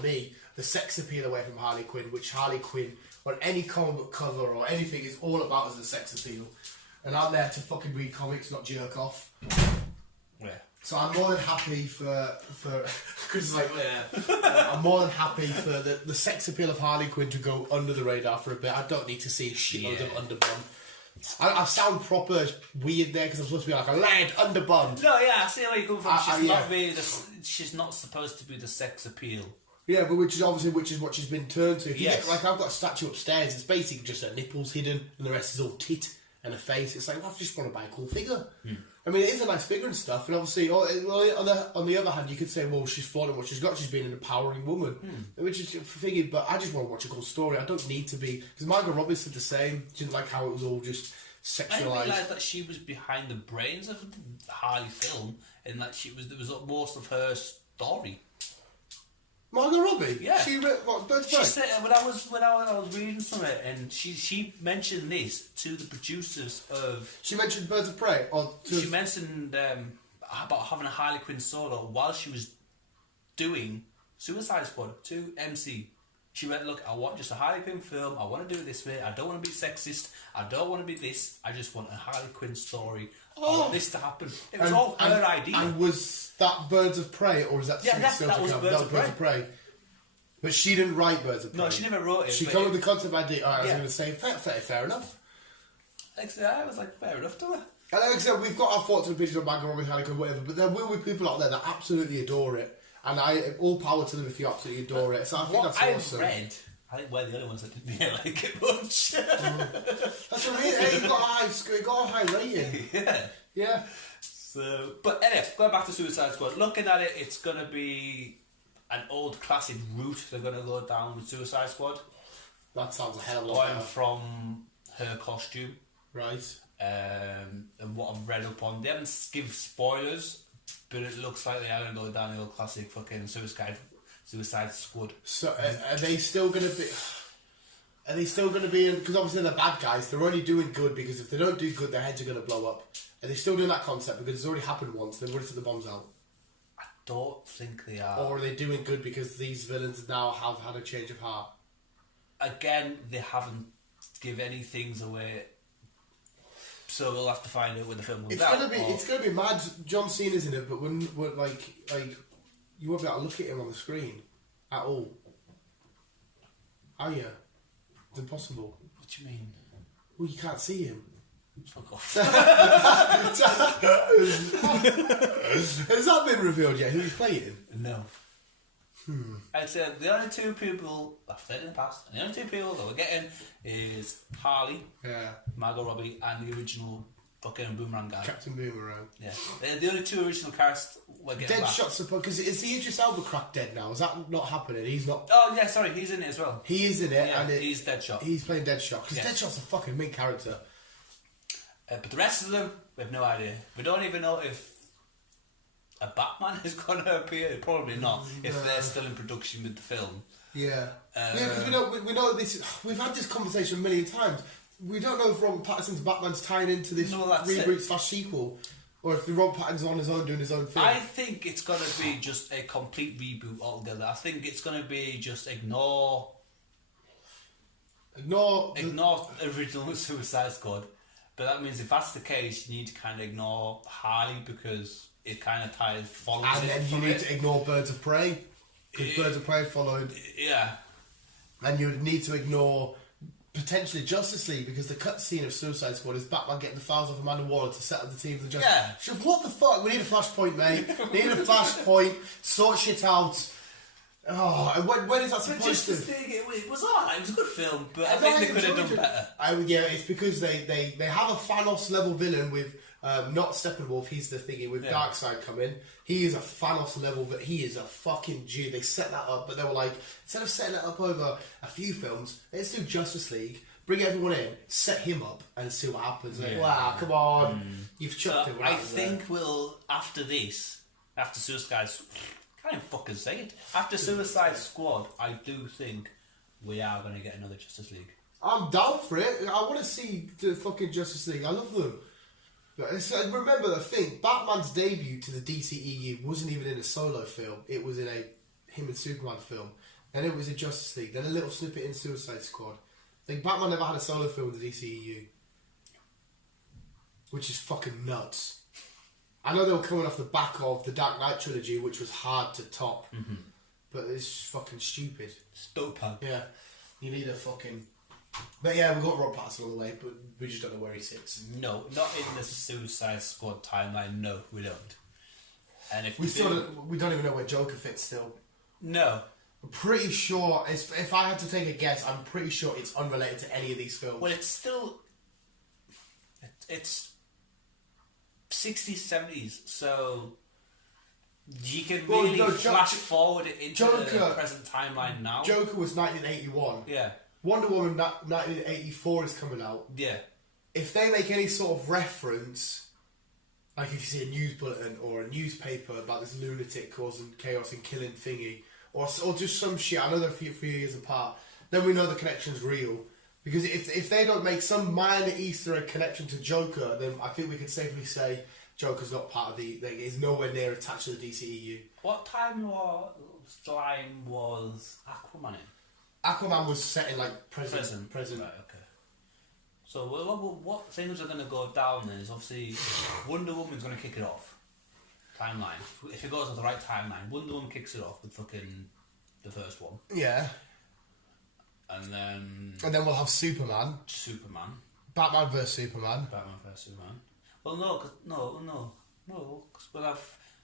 me, the sex appeal away from Harley Quinn, which Harley Quinn, on any comic book cover or anything, is all about as the sex appeal. and I'm there to fucking read comics, not jerk off. Yeah. So I'm more than happy for because like I'm more than happy for the sex appeal of Harley Quinn to go under the radar for a bit. I don't need to see a shitload of underbum. I sound proper weird there because I'm supposed to be like a lad underbum. No, yeah, I see where you're coming from. She's not supposed to be the sex appeal. Yeah, but which is what she's been turned to. If you get, like I've got a statue upstairs, it's basically just her nipples hidden and the rest is all tit and a face. It's like, well, I just want to buy a cool figure. I mean, it is a nice figure and stuff, and obviously, on the other hand, you could say, well, she's flaunting what she's got. She's been an empowering woman, which is figured. But I just want to watch a cool story. I don't need to be, because Margot Robbie said the same. She didn't like how it was all just sexualized. I didn't realise that she was behind the brains of the Harley film, and that there was most of her story. Margot Robbie? Yeah. She said when I was reading from it, and she mentioned this to the producers of. She mentioned Birds of Prey, she mentioned about having a Harley Quinn solo while she was doing Suicide Squad to MC. She went, look, I want just a Harley Quinn film. I want to do it this way. I don't want to be sexist. I don't want to be this. I just want a Harley Quinn story. I want this to happen. It was all her idea. And was that Birds of Prey, or was that that was Birds of Prey. But she didn't write Birds of Prey. No, she never wrote it. She came up with the concept idea. I was going to say, fair enough. I was like, fair enough to her. And like I said, we've got our thoughts and opinions on Margot Robbie, Harley Quinn, whatever, but there will be people out there that absolutely adore it. And all power to them if you absolutely adore it. So I think that's awesome. I think we're the only ones that didn't like it much. That's what I mean. Hey, it got a high rating. Yeah. So, but anyway, going back to Suicide Squad, looking at it, it's going to be an old classic route they're going to go down with Suicide Squad. That sounds a hell of a lot better. From her costume. Right. And what I've read up on. They haven't given spoilers, but it looks like they are going to go down the old classic fucking Suicide Squad. So are they still going to be? Are they still going to be? Because obviously they're bad guys. They're only doing good because if they don't do good, their heads are going to blow up. Are they still doing that concept because it's already happened once? They've already took the bombs out. I don't think they are. Or are they doing good because these villains now have had a change of heart? Again, they haven't given any things away. So we'll have to find out when the film comes out. It's gonna be mad. John Cena's in it, but when like you won't be able to look at him on the screen at all. Are you? It's impossible. What do you mean? Well, you can't see him. Fuck off. Has that been revealed yet? Who he's playing? No. I'd say the only two people I've said in the past, and the only two people that we're getting is Harley, Margot Robbie, and the original fucking Boomerang guy. Captain Boomerang. Yeah. They're the only two original cast we're getting. Deadshot's supposed, because is the Idris Elba crack dead now? Is that not happening? He's not. Oh yeah, sorry, he's in it as well. He is in it, yeah, and he's Deadshot. He's playing Deadshot because Deadshot's a fucking main character. But the rest of them, we have no idea. We don't even know if a Batman is going to appear. Probably not. If they're still in production with the film. Yeah. Because we know this. We've had this conversation a million times. We don't know if Robert Pattinson's Batman's tying into this reboot/sequel, or if Robert Pattinson's on his own doing his own thing. I think it's going to be just a complete reboot altogether. I think it's going to be just ignore original Suicide Squad. But that means if that's the case, you need to kind of ignore Harley because it kind of follows and it. And then you need to ignore Birds of Prey because Birds of Prey followed. Yeah. And you need to ignore potentially Justice League because the cutscene of Suicide Squad is Batman getting the files off Amanda Waller to set up the team for the Justice League. So what the fuck? We need a Flashpoint, mate. We need a Flashpoint. Sort shit out. Oh, and when is that supposed to? It was alright. It was a good film, but I think they could have done better. Yeah, it's because they have a Thanos level villain with not Steppenwolf. He's the thingy with Darkseid coming. He is a Thanos level, but he is a fucking G. They set that up, but they were like, instead of setting it up over a few films, let's do Justice League. Bring everyone in, set him up, and see what happens. Like, wow, come on, you've chucked him. I think after Suicide. Can't even fucking say it. After Suicide Squad, I do think we are going to get another Justice League. I'm down for it. I want to see the fucking Justice League. I love them. But remember the thing, Batman's debut to the DCEU wasn't even in a solo film. It was in a him and Superman film. Then it was in Justice League. Then a little snippet in Suicide Squad. I think Batman never had a solo film with the DCEU. which is fucking nuts. I know they were coming off the back of the Dark Knight trilogy, which was hard to top, but it's fucking stupid. Stupid. Yeah, you need a fucking. But yeah, we've got Rob Pattinson all the way, but we just don't know where he sits. No, not in the Suicide Squad timeline. No, we don't. And if we don't even know where Joker fits still. No. I'm pretty sure, if I had to take a guess, I'm pretty sure it's unrelated to any of these films. Well, it's still... It's 60s, 70s, so you can really flash forward it into the present timeline now. Joker was 1981. Yeah. Wonder Woman 1984 is coming out. Yeah. If they make any sort of reference, like if you see a news bulletin or a newspaper about this lunatic causing chaos and killing thingy, or just some shit, I know they're a few years apart, then we know the connection's real. Because if they don't make some minor Easter egg connection to Joker, then I think we can safely say Joker's not part of is nowhere near attached to the DCEU. What time was Aquaman in? Aquaman was set in like present. Right, okay. So what things are going to go down then is obviously Wonder Woman's going to kick it off. Timeline. If it goes on the right timeline, Wonder Woman kicks it off with fucking the first one. Yeah. And then we'll have Superman. Batman vs Superman. Well, no, because we'll have...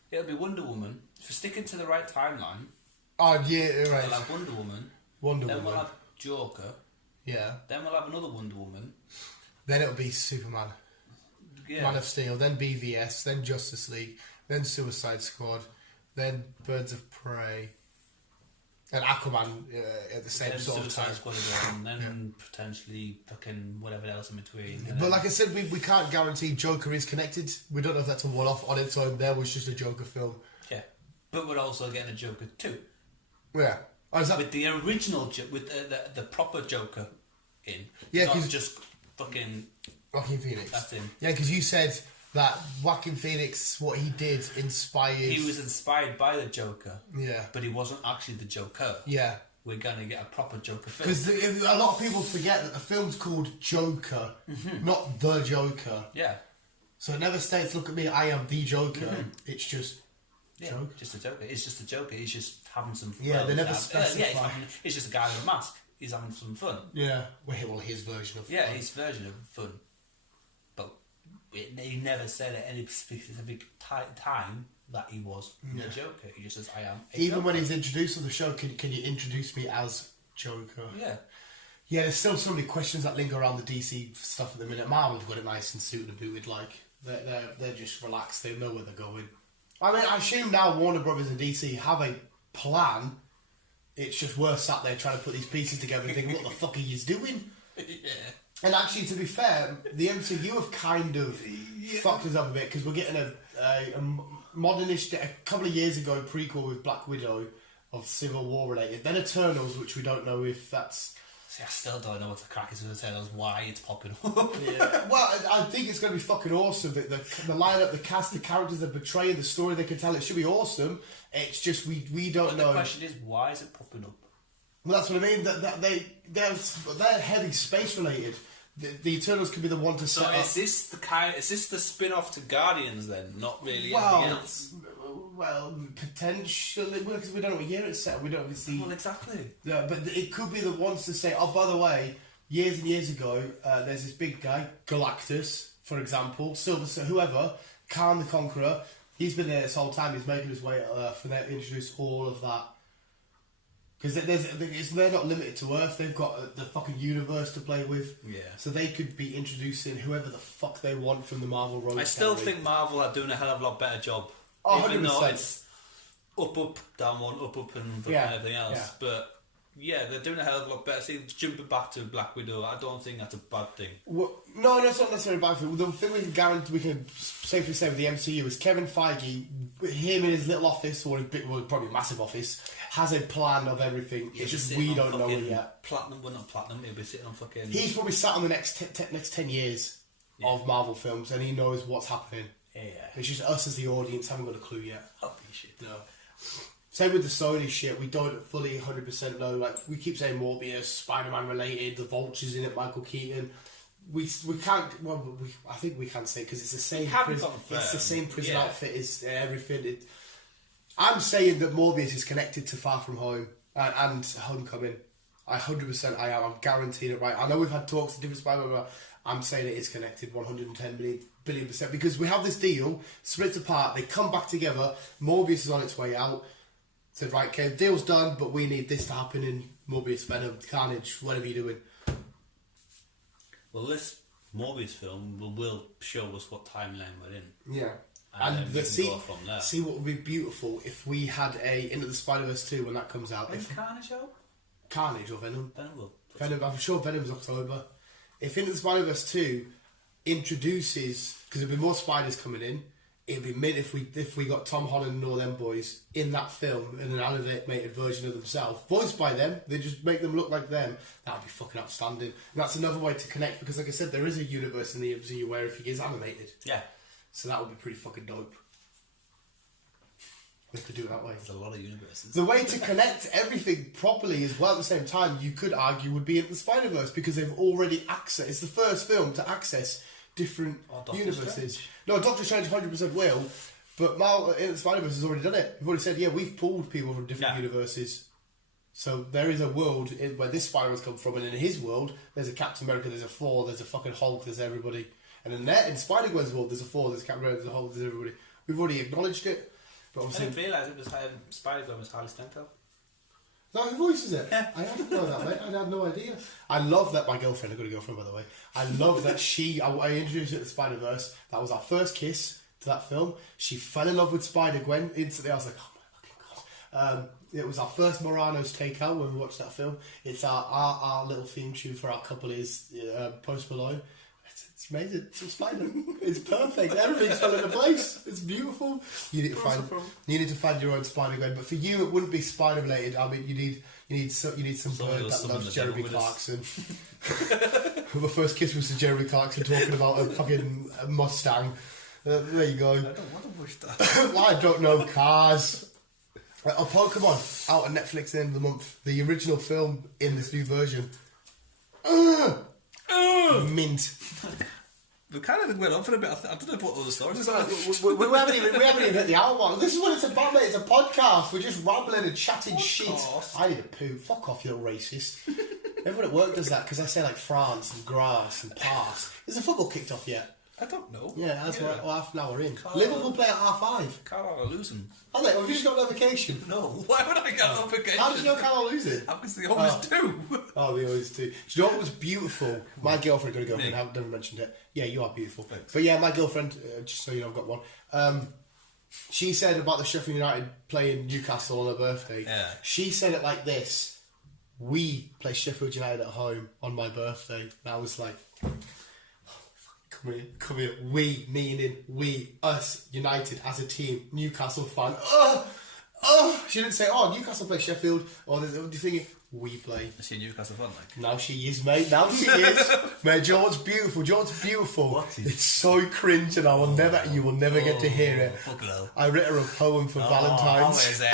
It'll be Wonder Woman. If we're sticking to the right timeline... Oh, yeah, right. We'll have Wonder Woman. Then we'll have Joker. Yeah. Then we'll have another Wonder Woman. Then it'll be Superman. Yeah. Man of Steel. Then BVS. Then Justice League. Then Suicide Squad. Then Birds of Prey. And Aquaman at the same sort of time. Squad again, and then potentially fucking whatever else in between. But like I said, we can't guarantee Joker is connected. We don't know if that's a one-off on its own. There was just a Joker film. Yeah, but we're also getting a Joker 2. Yeah. Oh, is that... With the original, with the proper Joker in. Yeah, not just fucking... Joaquin Phoenix. That's him. Yeah, because you said that Joaquin Phoenix, what he did inspired... He was inspired by the Joker. Yeah. But he wasn't actually the Joker. Yeah. We're going to get a proper Joker film. Because a lot of people forget that the film's called Joker, not The Joker. Yeah. So it never states, look at me, I am the Joker. It's just... Joker. Just a Joker. It's just a Joker. He's just having some fun. Yeah, they never specify. It's just a guy with a mask. He's having some fun. Yeah. Well, his version of fun. Yeah, his version of fun. But he never said at any specific time that he was the Joker. He just says, I am a Even Joker. when he's introduced on the show, can you introduce me as Joker? Yeah. Yeah, there's still so many questions that linger around the DC stuff at the minute. Marvel's got it nice and suited and booted, like. They're just relaxed. They know where they're going. I mean, I assume now Warner Brothers and DC have a plan. It's just we're sat there trying to put these pieces together and think, what the fuck are you doing? Yeah. And actually, to be fair, the MCU have kind of fucked us up a bit because we're getting a modernish, a couple of years ago, prequel with Black Widow of Civil War related. Then Eternals, which we don't know if that's... See, I still don't know what the crack is with Eternals, why it's popping up. Yeah. Well, I think it's going to be fucking awesome. The lineup, the cast, the characters they portray, the story they can tell, it should be awesome. It's just we don't know. The question is, why is it popping up? Well, that's what I mean. They're heavy space related. The Eternals could be the one to set So up. is this the spin-off to Guardians then? Not really anything else? Well, potentially, because we don't know what year it's set. We don't obviously. Well, exactly. Yeah, but it could be the ones to say, oh, by the way, years and years ago, there's this big guy, Galactus, for example, Silver, whoever, Khan the Conqueror. He's been there this whole time. He's making his way for them to introduce all of that. Because they're not limited to Earth. They've got the fucking universe to play with. Yeah. So they could be introducing whoever the fuck they want from the Marvel road. I still think Marvel are doing a hell of a lot better job. Oh, even 100%. though it's up, down one, up, and everything else. Yeah. But yeah, they're doing a hell of a lot better. See, jumping back to Black Widow, I don't think that's a bad thing. Well, no, it's not necessarily a bad thing. The thing we can safely say with the MCU is Kevin Feige, him in his little office, or his big, well, probably massive office, has a plan of everything. It's just we don't know it yet. Platinum, well, not platinum. He'll be sitting on fucking. He's probably sat on the next 10 years of Marvel films, and he knows what's happening. Yeah. It's just us as the audience haven't got a clue yet. Holy shit. No. Same with the Sony shit. We don't fully 100% know. Like we keep saying Morbius, Spider-Man related, the Vultures in it, Michael Keaton. we can't. Well, I think we can say because it's the same. It's the same prison outfit. It's everything. I'm saying that Morbius is connected to Far From Home and Homecoming. 100% I am. I'm guaranteeing it. Right. I know we've had talks of different Spider-Man, but I'm saying it is connected 110 billion percent because we have this deal split apart. They come back together. Morbius is on its way out. Said right, okay, deal's done, but we need this to happen in Morbius, Venom, Carnage, whatever you're doing. Well, this Morbius film will show us what timeline we're in. Yeah. And see what would be beautiful if we had a Into the Spider-Verse 2 when that comes out. When's Carnage out? Carnage or Venom? Venom. I'm sure Venom's October. If Into the Spider-Verse 2 introduces, because there'll be more spiders coming in, it'd be mid if we got Tom Holland and all them boys in that film in an animated version of themselves, voiced by them. They just make them look like them. That'd be fucking outstanding. And that's another way to connect because, like I said, there is a universe in the MCU where if he is animated. Yeah. So that would be pretty fucking dope. We could do it that way. There's a lot of universes. The way to connect everything properly as well at the same time, you could argue, would be in the Spider-Verse because they've already accessed. It's the first film to access different universes. Strange. No, Doctor Strange 100% will, but in the Spider-Verse has already done it. We've already said, yeah, we've pulled people from different universes. So there is a world where this Spider-Man's come from, and in his world, there's a Captain America, there's a Thor, there's a fucking Hulk, there's everybody. And in Spider-Gwen's world, there's a Thor, there's a Captain America, there's a Hulk, there's everybody. We've already acknowledged it. But I didn't realise it was Spider-Gwen was Harley Quinn. Is that who voices it? Yeah. I didn't know that, mate. I had no idea. I love that my girlfriend, I've got a girlfriend by the way, I love that I introduced her to Spider-Verse. That was our first kiss to that film. She fell in love with Spider-Gwen instantly. I was like, oh my fucking God. It was our first Morano's takeout when we watched that film. It's our little theme tune for our couple is Post Malone. It's amazing. It's Spider. It's perfect. Everything's fell into place. It's beautiful. You need to find your own Spider-Gwen, but for you, it wouldn't be Spider related. I mean, you need some bird that loves Jeremy Clarkson. My first kiss was to Jeremy Clarkson talking about a fucking Mustang. There you go. I don't want a Mustang. Well, I don't know cars. Pokemon out on Netflix at the end of the month. The original film in this new version. Mint. We kind of went on for a bit. I don't know what other stories. We haven't even hit the hour mark. This is what it's about, mate. It's a podcast. We're just rambling and chatting shit. I need a poo. Fuck off, you little racist. Everyone at work does that because I say like France and grass and pass. Is the football kicked off yet? I don't know. Yeah, that's right. Well, half an hour in. Liverpool play at 5:30. Carlisle are losing. Are they? Have you just got notification? No. Why would I get notification? How did you know Carlisle are losing? Because they always do. Oh, they always do. Do you know what was beautiful? My girlfriend got a girlfriend. I've never mentioned it. Yeah, you are beautiful. Thanks. But yeah, my girlfriend, just so you know, I've got one. She said about the Sheffield United playing Newcastle on her birthday. Yeah. She said it like this: "We play Sheffield United at home on my birthday." And I was like, Come here. We, meaning we, us, United as a team, Newcastle fan. She didn't say, Newcastle play Sheffield, or what do you think? We play. Is she a Newcastle fan, like? Now she is, mate. Now she is. Mate, do you know what's beautiful? What is? It's so cringe and you will never get to hear it. Hell. I wrote her a poem for Valentine's. How is it?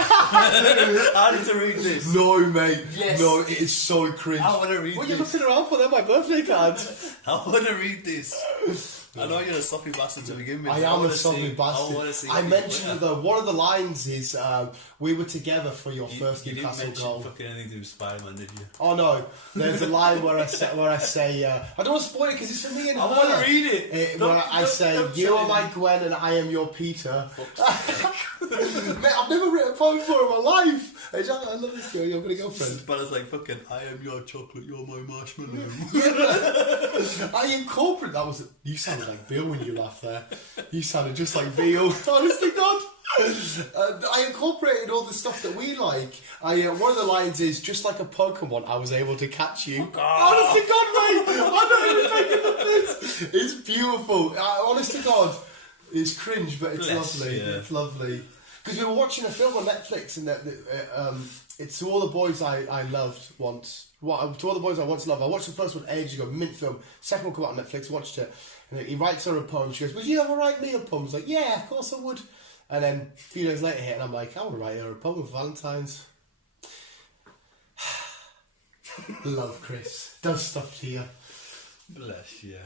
I need to read this. No, mate. Yes. No, it is so cringe. I want to read this. What are you looking around for? They're my birthday cards. I want to read this. I know you're a sloppy bastard to begin with. I am a sloppy bastard. I mentioned though, one of the lines is we were together for your first Newcastle goal. You didn't mention fucking anything to do with Spider-Man, did you? Oh no, there's a line where I say I don't want to spoil it because it's for me and her. I want to read it. Where I say you are my Gwen and I am your Peter. Mate, I've never written a poem before in my life. I love this girl. You're gonna girlfriend. But it's like fucking I am your chocolate, you're my marshmallow. I incorporate that was you sounded like Bill when you laughed there. You sounded just like Bill. Honestly, God. I incorporated all the stuff that we like. One of the lines is just like a Pokemon, I was able to catch you. Honest to God, mate, I'm not even taking the piss. It's beautiful. Honest to God, it's cringe, but it's lovely. Yeah. It's lovely. Because we were watching a film on Netflix, and it's To All the Boys I Loved Once. To All the Boys I Once Loved. I watched the first one ages ago, mint film. Second one came out on Netflix, watched it. And he writes her a poem. She goes, would you ever write me a poem? I was like, yeah, of course I would. And then a few days later hit, and I'm like, I want to write her a poem for Valentine's. Love Chris. Does stuff to you. Bless you.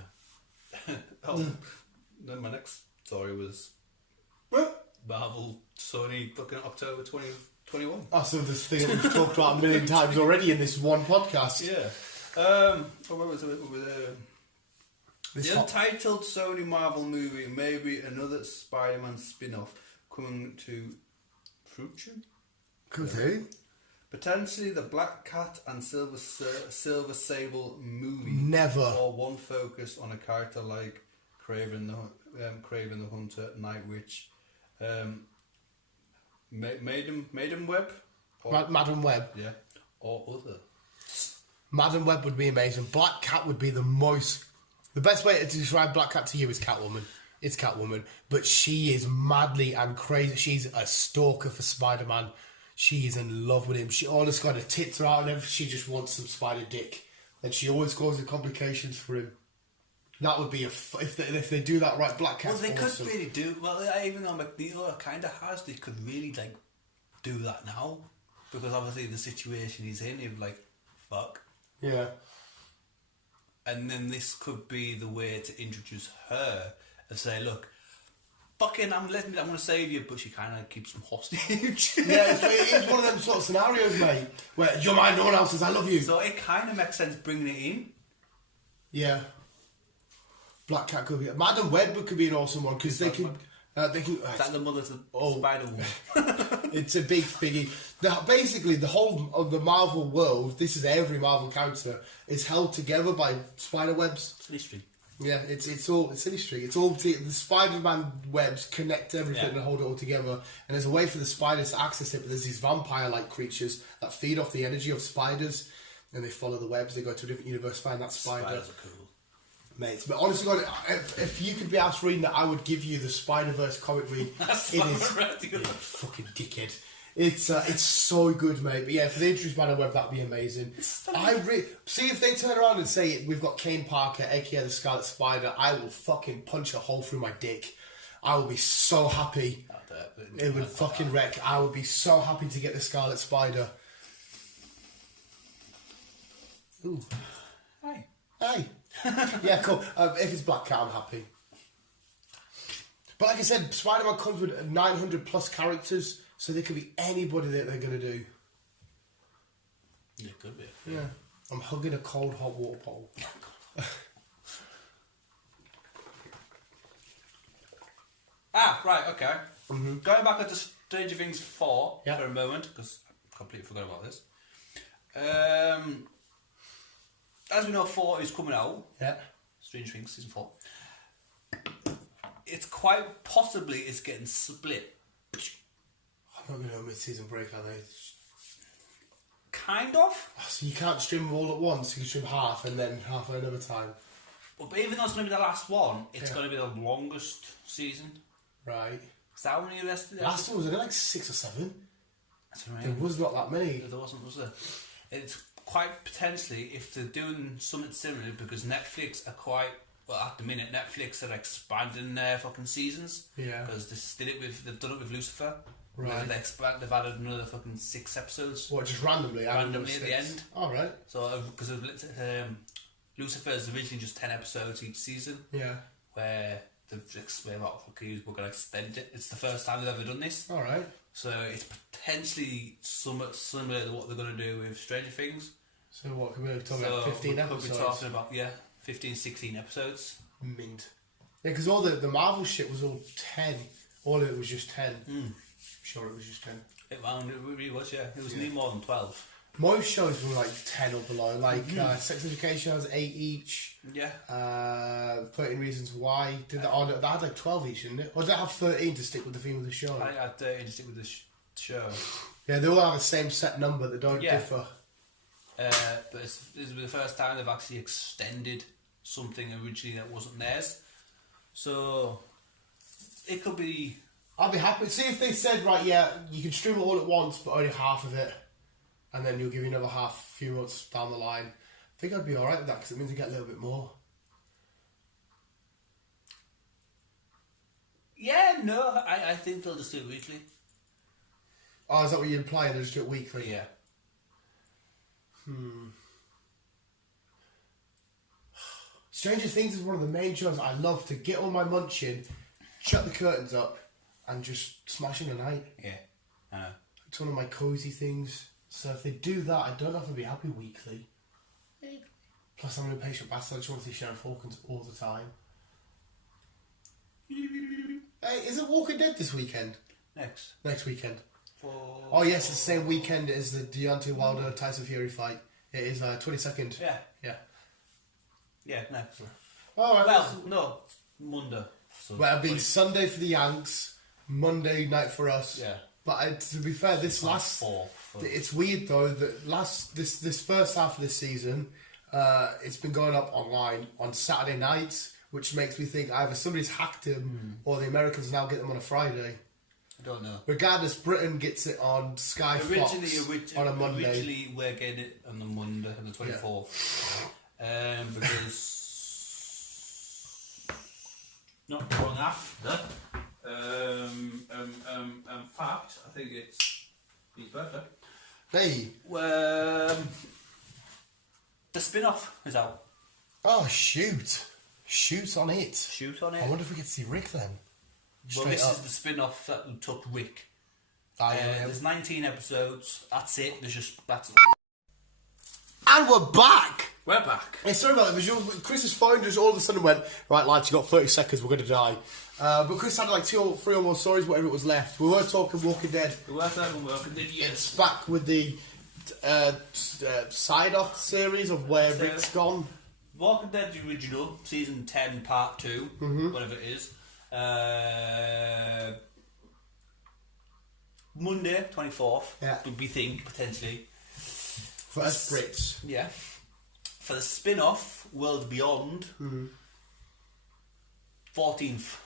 Then my next story was Marvel Sony fucking October 2021. Oh, so this thing that we've talked about a million times already in this one podcast. Yeah. What was it? The untitled Sony Marvel movie, maybe another Spider-Man spin-off coming to fruition. Could do. Potentially the Black Cat and Silver Sable movie. Never. Or one focused on a character like Craven the Hunter, Night Witch, Maiden Web, Madam Web. Yeah, or other. Madam Web would be amazing. Black Cat would be the most. The best way to describe Black Cat to you is Catwoman. It's Catwoman, but she is madly and crazy. She's a stalker for Spider-Man. She is in love with him. She always got her tits out and everything. She just wants some spider dick, and she always causes complications for him. That would be if they do that right. Black Cat. Well, they could really do. Well, even though McNeil kind of has, they could really like do that now, because obviously the situation he's in, he'd be like, fuck. Yeah. And then this could be the way to introduce her and say, look, fucking, I'm going to save you, but she kind of keeps him hostage. Yeah, it's one of them sort of scenarios, mate, where you're mine, no one else says I love you. So it kind of makes sense bringing it in. Yeah. Black Cat could be. Madam Web could be an awesome one, because they can. Is that the mother to Spider-Woman? It's a big thingy. Basically, the whole of the Marvel world, this is every Marvel character, is held together by spider webs. Silly string. Yeah, it's all silly string. It's all the Spider-Man webs connect everything and hold it all together. And there's a way for the spiders to access it, but there's these vampire-like creatures that feed off the energy of spiders, and they follow the webs. They go to a different universe, find that spider. Spiders are cool. Mate, but honestly, God, if you could be asked reading that, I would give you the SpiderVerse comic read. It is fucking dickhead. It's so good, mate. But yeah, if they introduce Spider Web, that'd be amazing. See if they turn around and say we've got Kane Parker, aka the Scarlet Spider. I will fucking punch a hole through my dick. I will be so happy. It would fucking wreck. I would be so happy to get the Scarlet Spider. Ooh. Hey. Yeah, cool. If it's Black Cat, I'm happy. But like I said, Spider-Man comes with 900 plus characters, so there could be anybody that they're going to do. Yeah, it could be. Yeah. I'm hugging a cold hot water pole. Right, okay. Mm-hmm. Going back to Stranger Things 4 for a moment, because I completely forgot about this. As we know, 4 is coming out. Yeah. Stranger Things Season 4. It's quite possibly it's getting split. I'm not going to mid-season break, are they? Kind of. So you can't stream them all at once. You can stream half and then half at another time. But even though it's going to be the last one, it's going to be the longest season. Right. So how many rest of the last one was only like 6 or 7. That's right. There was not that many. There wasn't, was there? It's quite potentially, if they're doing something similar, because Netflix are quite, well, at the minute, Netflix are expanding their fucking seasons. Yeah. Because they've done it with Lucifer. Right. They've added another fucking 6 episodes. What, just randomly? Randomly at the end. Oh, right. So, because Lucifer is originally just 10 episodes each season. Yeah. Where they've explained what we're going to extend it. It's the first time they've ever done this. All right. So it's potentially somewhat similar to what they're going to do with Stranger Things. So what, can we talk about 15 episodes? Could be talking about, 15, 16 episodes. Mint. Yeah, because all the Marvel shit was all 10. All of it was just 10. I'm sure it was just 10. It really was, yeah. It was no more than 12. Most shows were like 10 or below. Like Sex Education has 8 each. Yeah. 13 Reasons Why. Did that had like 12 each, didn't it? Or did it have 13 to stick with the theme of the show? I had 13 to stick with the show. Yeah, they all have the same set number. They don't differ. But this is the first time they've actually extended something originally that wasn't theirs. So it could be. I'll be happy. See if they said, right, yeah, you can stream it all at once, but only half of it. And then you'll give you another half a few months down the line. I think I'd be alright with that, because it means you get a little bit more. Yeah, no, I think they'll just do it weekly. Oh, is that what you're implying? They'll just do it weekly? Yeah. Stranger Things is one of the main shows I love to get all my munch in, shut the curtains up, and just smash in a night. Yeah, I know. It's one of my cosy things. So if they do that, I don't have to be happy weekly. Plus, I'm an impatient bastard. I just want to see Sharon Falcons all the time. Hey, is it Walking Dead this weekend? Next weekend. Oh yes, it's the same weekend as the Deontay Wilder Tyson Fury fight. It is 22nd. Yeah. Yeah, next. Alright. Well, no, Monday. So well, it'll be Sunday for the Yanks, Monday night for us. Yeah. But to be fair, this last... It's weird though, that this first half of this season, it's been going up online on Saturday nights, which makes me think either somebody's hacked him or the Americans now get them on a Friday. I don't know. Regardless, Britain gets it on Sky Fox on a Monday. Originally, we're getting it on the Monday, on the 24th. Because not long after, fact, I think it's his birthday. Hey. The spin-off is out. Oh, shoot on it. Shoot on it. I wonder if we get to see Rick then. Well, this is the spin-off that took Rick. There's 19 episodes. That's it. And we're back! We're back. Hey, sorry about that visual. Chris's phone just all of a sudden went, right, lads, you got 30 seconds, we're going to die. But Chris had like 2 or 3 or more stories, whatever it was left. We were talking Walking Dead. It's back with the side-off series of where Rick's gone. Walking Dead, the original, season 10, part 2, whatever it is. Monday, 24th, we think, potentially. For us Brits. Yeah. For the spin-off, World Beyond, 14th.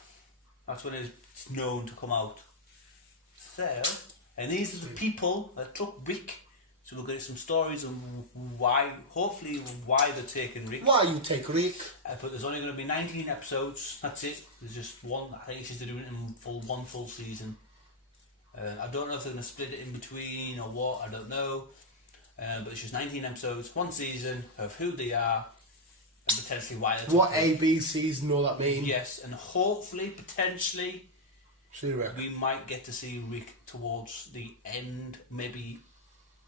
That's when it's known to come out. So, and these are the people that took Rick. So we'll get some stories of hopefully why they're taking Rick. Why you take Rick? But there's only going to be 19 episodes. That's it. There's just one. I think it's just they're doing it in one full season. I don't know if they're going to split it in between or what. I don't know. But it's just 19 episodes, one season of who they are and potentially why they're what ABCs and all that mean. Yes, and hopefully, potentially, Rick. we might get to see Rick towards the end, maybe,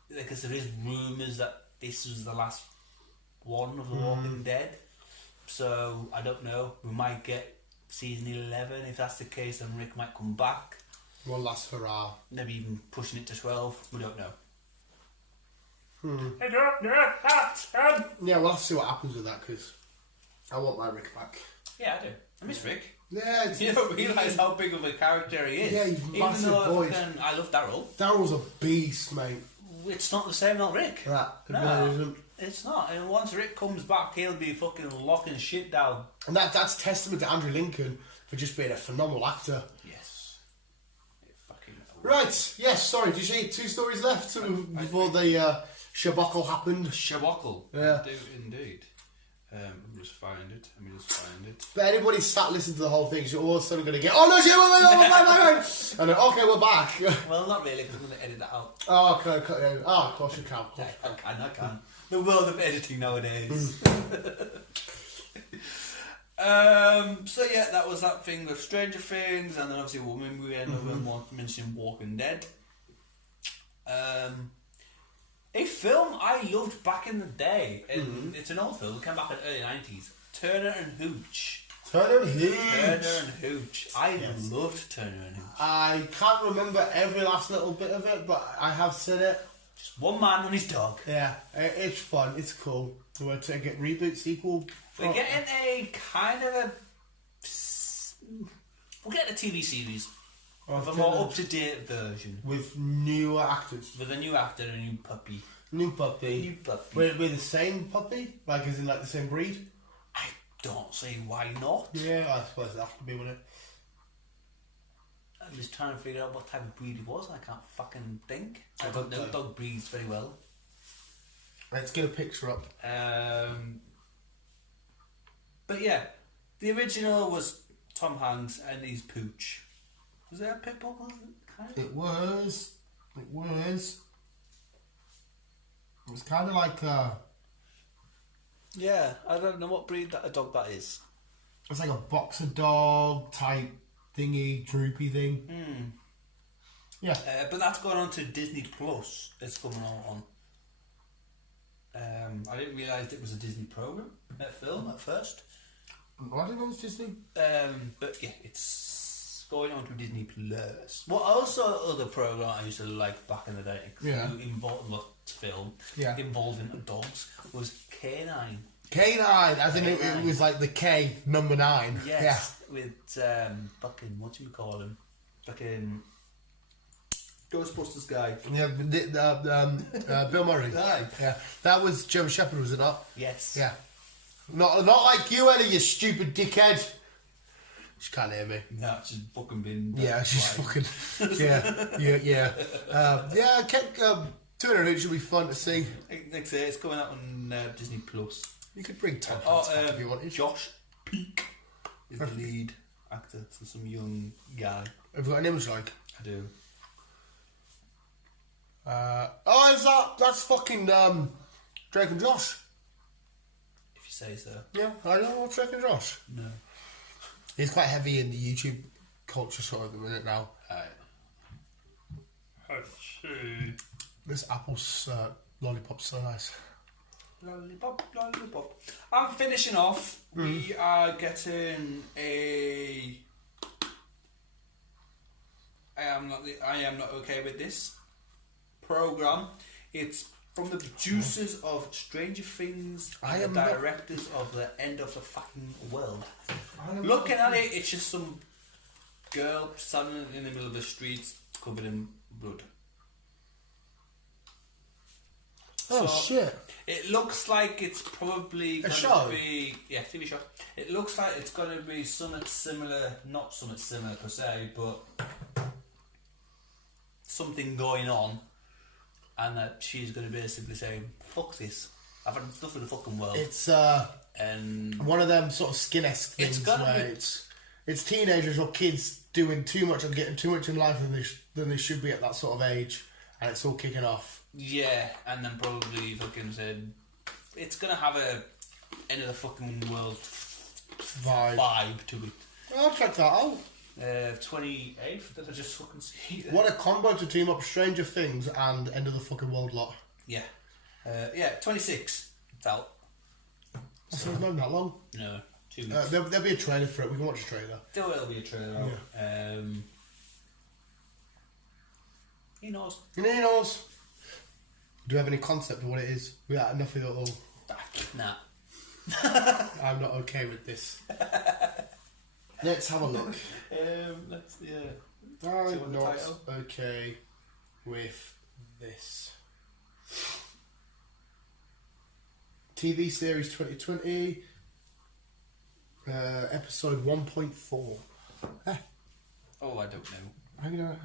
because there is rumours that this was the last one of The Walking Dead. So, I don't know, we might get season 11. If that's the case, then Rick might come back. One last hurrah. Maybe even pushing it to 12. We don't know. I don't know. Yeah, we'll have to see what happens with that because I want my Rick back. Yeah, I do. I miss Rick. Yeah, you don't realise how big of a character he is. Yeah, he's massive voice. I love Daryl. Daryl's a beast, mate. It's not the same, not Rick. No, it isn't. It's not. And once Rick comes back, he'll be fucking locking shit down. And that's testament to Andrew Lincoln for just being a phenomenal actor. Yes. Right. Yes. Sorry. Did you see 2 stories left before the shabuckle happened? Shabuckle. Yeah. I do indeed. Let me just find it. But anybody sat listening to the whole thing, you're all suddenly going to get, oh no, wait. And then, okay, we're back. Well, not really, because I'm going to edit that out. Oh, okay. Oh, of course you can. I can. The world of editing nowadays. So yeah, that was that thing with Stranger Things, and then obviously we ended up mentioning Walking Dead. A film I loved back in the day, and it's an old film, it came back in the early 90s, Turner and Hooch. Turner and Hooch. I loved Turner and Hooch. I can't remember every last little bit of it, but I have seen it. Just one man and his dog. Yeah, it's fun, it's cool. We're to get reboot, sequel. We're getting a kind of a... We'll get a TV series. With a more up-to-date version. With newer actors. With a new actor and a new puppy. New puppy. With the same puppy? Like, as in, like, the same breed? I don't see why not. Yeah, I suppose it has to be, wouldn't it? I'm just trying to figure out what type of breed it was. I can't fucking think. I don't know. Dog breeds very well. Let's get a picture up. But yeah, the original was Tom Hanks and his pooch. Was it a pit bull? It was. It was kind of like Yeah, I don't know what breed a dog that is. It's like a boxer dog type thingy, droopy thing. Yeah. But that's going on to Disney Plus. It's coming on. I didn't realise it was a Disney program, film at first. I didn't know it was Disney. But yeah, it's going on to Disney Plus. What also other program I used to like back in the day, involving dogs, was K9. K9, as in it was like the K number 9. Yes, with fucking what do you call him? Fucking Ghostbusters guy. Yeah, Bill Murray. Aye. Yeah, that was Joe Shepherd, was it not? Yes. Yeah. Not like you, Eddie, you stupid dickhead. She can't hear me. No, she's fucking been. Yeah, she's fucking. Yeah. Yeah, 208 should be fun to see. Next year, it's coming out on Disney Plus. You could bring Tom Hanks back if you wanted. Josh Peak is the lead actor, so some young guy. Have you got an image like? I do. Is that's fucking Drake and Josh? If you say so. Yeah, I know Drake and Josh. No. He's quite heavy in the YouTube culture sort of at the minute now. I see. This apple's lollipop's so nice. Lollipop. I'm finishing off. We are getting a. I am not okay with this program. It's from the producers of Stranger Things and the directors of The End of the Fucking World. Looking at it, it's just some girl standing in the middle of the streets covered in blood. Oh shit! It looks like it's probably going to be TV show. It looks like it's going to be something similar, not something similar per se, but something going on, and that she's going to basically say, "Fuck this! I've had enough of the fucking world." It's and one of them sort of skin-esque things where it's teenagers or kids doing too much and getting too much in life than they should be at that sort of age, and it's all kicking off. Yeah, and then probably fucking said it's gonna have a end of the fucking world vibe to it. I'll check that out. 28th. Did I just fucking see it? What a combo to team up Stranger Things and End of the Fucking World lot. Yeah. 26. It's out. So it's not that long. No, 2 weeks. There'll be a trailer for it. We can watch a trailer. There will be a trailer out. Yeah. He knows. He knows. Do you have any concept of what it is? Without nothing at all. Nah. I'm not okay with this. Let's have a look. I'm not okay with this. TV series 2020, episode 1.4. Oh, I don't know. How you know?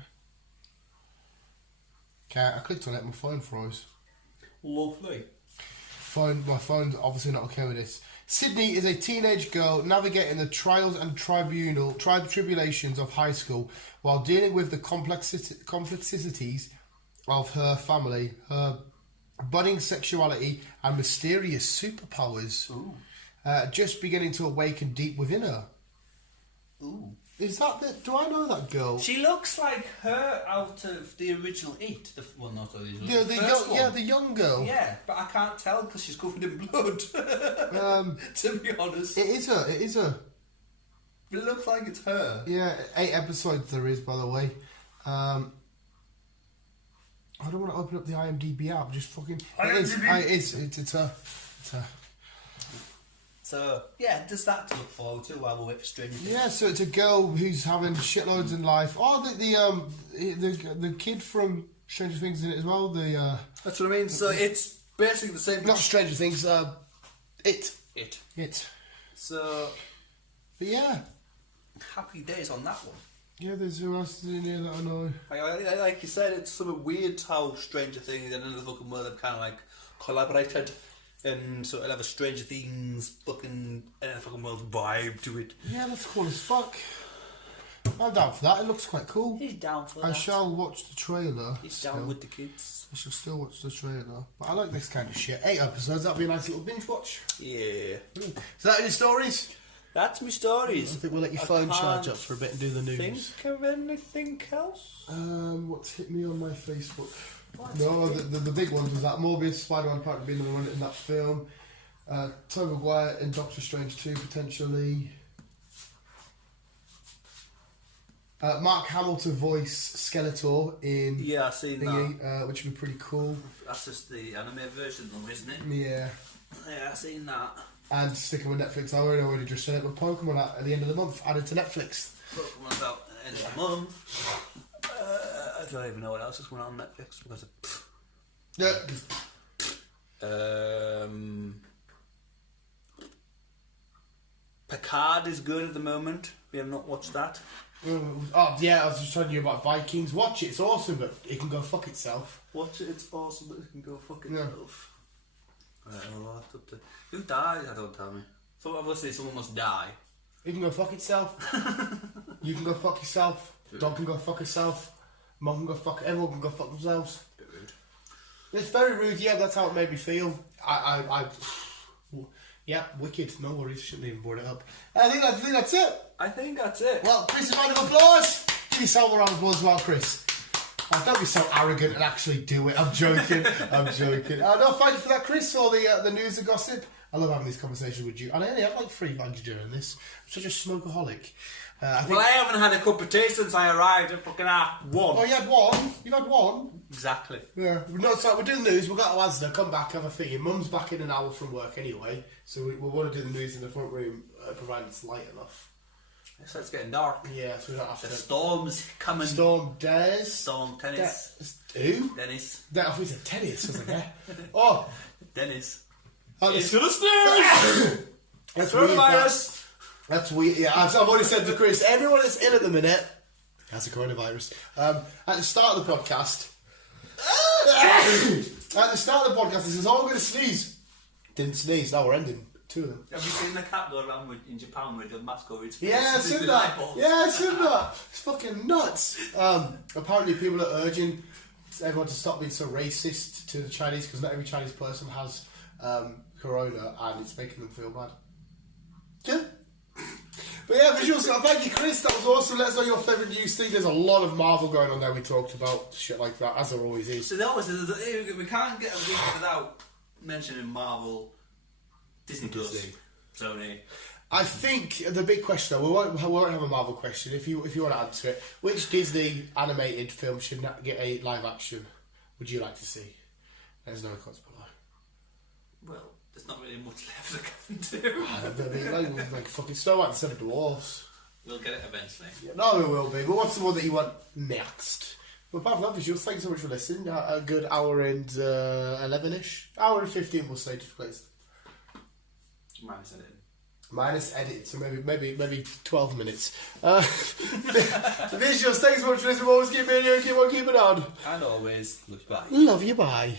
Okay, I clicked on it, my phone froze. Lovely. My phone's obviously not okay with this. Sydney is a teenage girl navigating the trials and tribulations of high school while dealing with the complexities of her family, her budding sexuality and mysterious superpowers. Just beginning to awaken deep within her. Ooh. Is that the... Do I know that girl? She looks like her out of the original 8. Well, not the original. Yeah, the young girl. Yeah, but I can't tell because she's covered in blood. To be honest. It is her. It looks like it's her. Yeah, 8 episodes there is, by the way. I don't want to open up the IMDb app. Just fucking... It is. It's her. It's her. So, yeah, there's that to look forward to while we wait for Stranger Things. Yeah, so it's a girl who's having shitloads in life. Oh, the kid from Stranger Things in it as well. That's what I mean. So it's basically the same. Not Stranger Things. It. So, but yeah, happy days on that one. Yeah, there's who else in here that I know. Like you said, it's sort of weird how Stranger Things and the fucking world have kind of like collaborated. And so it'll have a Stranger Things fucking world vibe to it. Yeah, that's cool as fuck. I'm down for that. It looks quite cool. He's down for that. I shall watch the trailer. He's down with the kids. I shall still watch the trailer. But I like this kind of shit. 8 episodes, that'll be a nice little binge watch. Yeah. Is that any stories? That's my stories. I think we'll let your phone charge up for a bit and do the news. Think of anything else? What's hit me on my Facebook? No, the big ones was that Morbius, Spider-Man apparently being the one in that film. Tobey Maguire in Doctor Strange 2 potentially. Mark Hamill to voice Skeletor in I've seen that. which would be pretty cool. That's just the anime version though, isn't it? Yeah. Yeah, I've seen that. And sticking with Netflix, I already just said it, but Pokemon at the end of the month, added to Netflix. Pokemon's out at the end of the month. I don't even know what else is going on Netflix because of... Picard is good at the moment. We have not watched that. Oh yeah, I was just telling you about Vikings. Watch it, it's awesome, but it can go fuck itself. Watch it, it's awesome, but it can go fuck itself. Yeah. Who died? Don't tell me. So obviously someone must die. It can go fuck itself. You can go fuck yourself. Dog can go fuck herself. Mum can go fuck. Everyone can go fuck themselves. Bit rude. It's very rude. Yeah, that's how it made me feel. Yeah, wicked. No worries. Shouldn't even brought it up. I think that's it. I think that's it. Well, Chris, a round of applause. Give yourself a round of applause as well, Chris. Oh, don't be so arrogant and actually do it. I'm joking. I'm joking. No, thank you for that, Chris, for the news and gossip. I love having these conversations with you. And I only have like 3 bags during this. I'm such a smokeaholic. I haven't had a cup of tea since I arrived at fucking half 1. Oh, you had 1? You've had 1? Exactly. Yeah. No, it's like we're doing the news. We've got to Asda, come back, have a thing. Your mum's back in an hour from work anyway. So we want to do the news in the front room, provided it's light enough. So it's getting dark. Yeah, so we don't have The to... storm's coming. Storm Dares. Storm tennis. Who? Dennis. I thought he said tennis. I was like, yeah. Oh. Dennis. It's listeners! That's coronavirus! That's weird. Yeah, I've already said to Chris, everyone that's in at the minute has a coronavirus. At the start of the podcast... at the start of the podcast, this is all going to sneeze. Didn't sneeze, now we're ending. 2 of them. Have you seen the cat go around in Japan with the mask over its face? Yeah, I've seen that. Yeah, I've seen that. It's fucking nuts. Apparently people are urging everyone to stop being so racist to the Chinese because not every Chinese person has corona and it's making them feel bad. Yeah. But yeah, visuals. Thank you, Chris. That was awesome. Let us know your favourite news thing. There's a lot of Marvel going on there. We talked about shit like that, as there always is. So we can't get a week without mentioning Marvel, Disney Plus, Sony. I think the big question, though, we won't have a Marvel question. If you want to answer it, which Disney animated film should get a live action? Would you like to see? There's no comments below. Well, there's not really much left I can do. Like fucking Snow White instead of dwarves. We'll get it eventually. Yeah, no, it will be. But what's the one that you want next? Well, apart from that, visuals, thank you so much for listening. A good hour and 11-ish. Hour and 15, we'll say, just place. Minus editing. Minus edit, so maybe 12 minutes. The visuals, thanks so much for listening. Always keep it on, keep it on. And always, love you, bye. Love you, bye.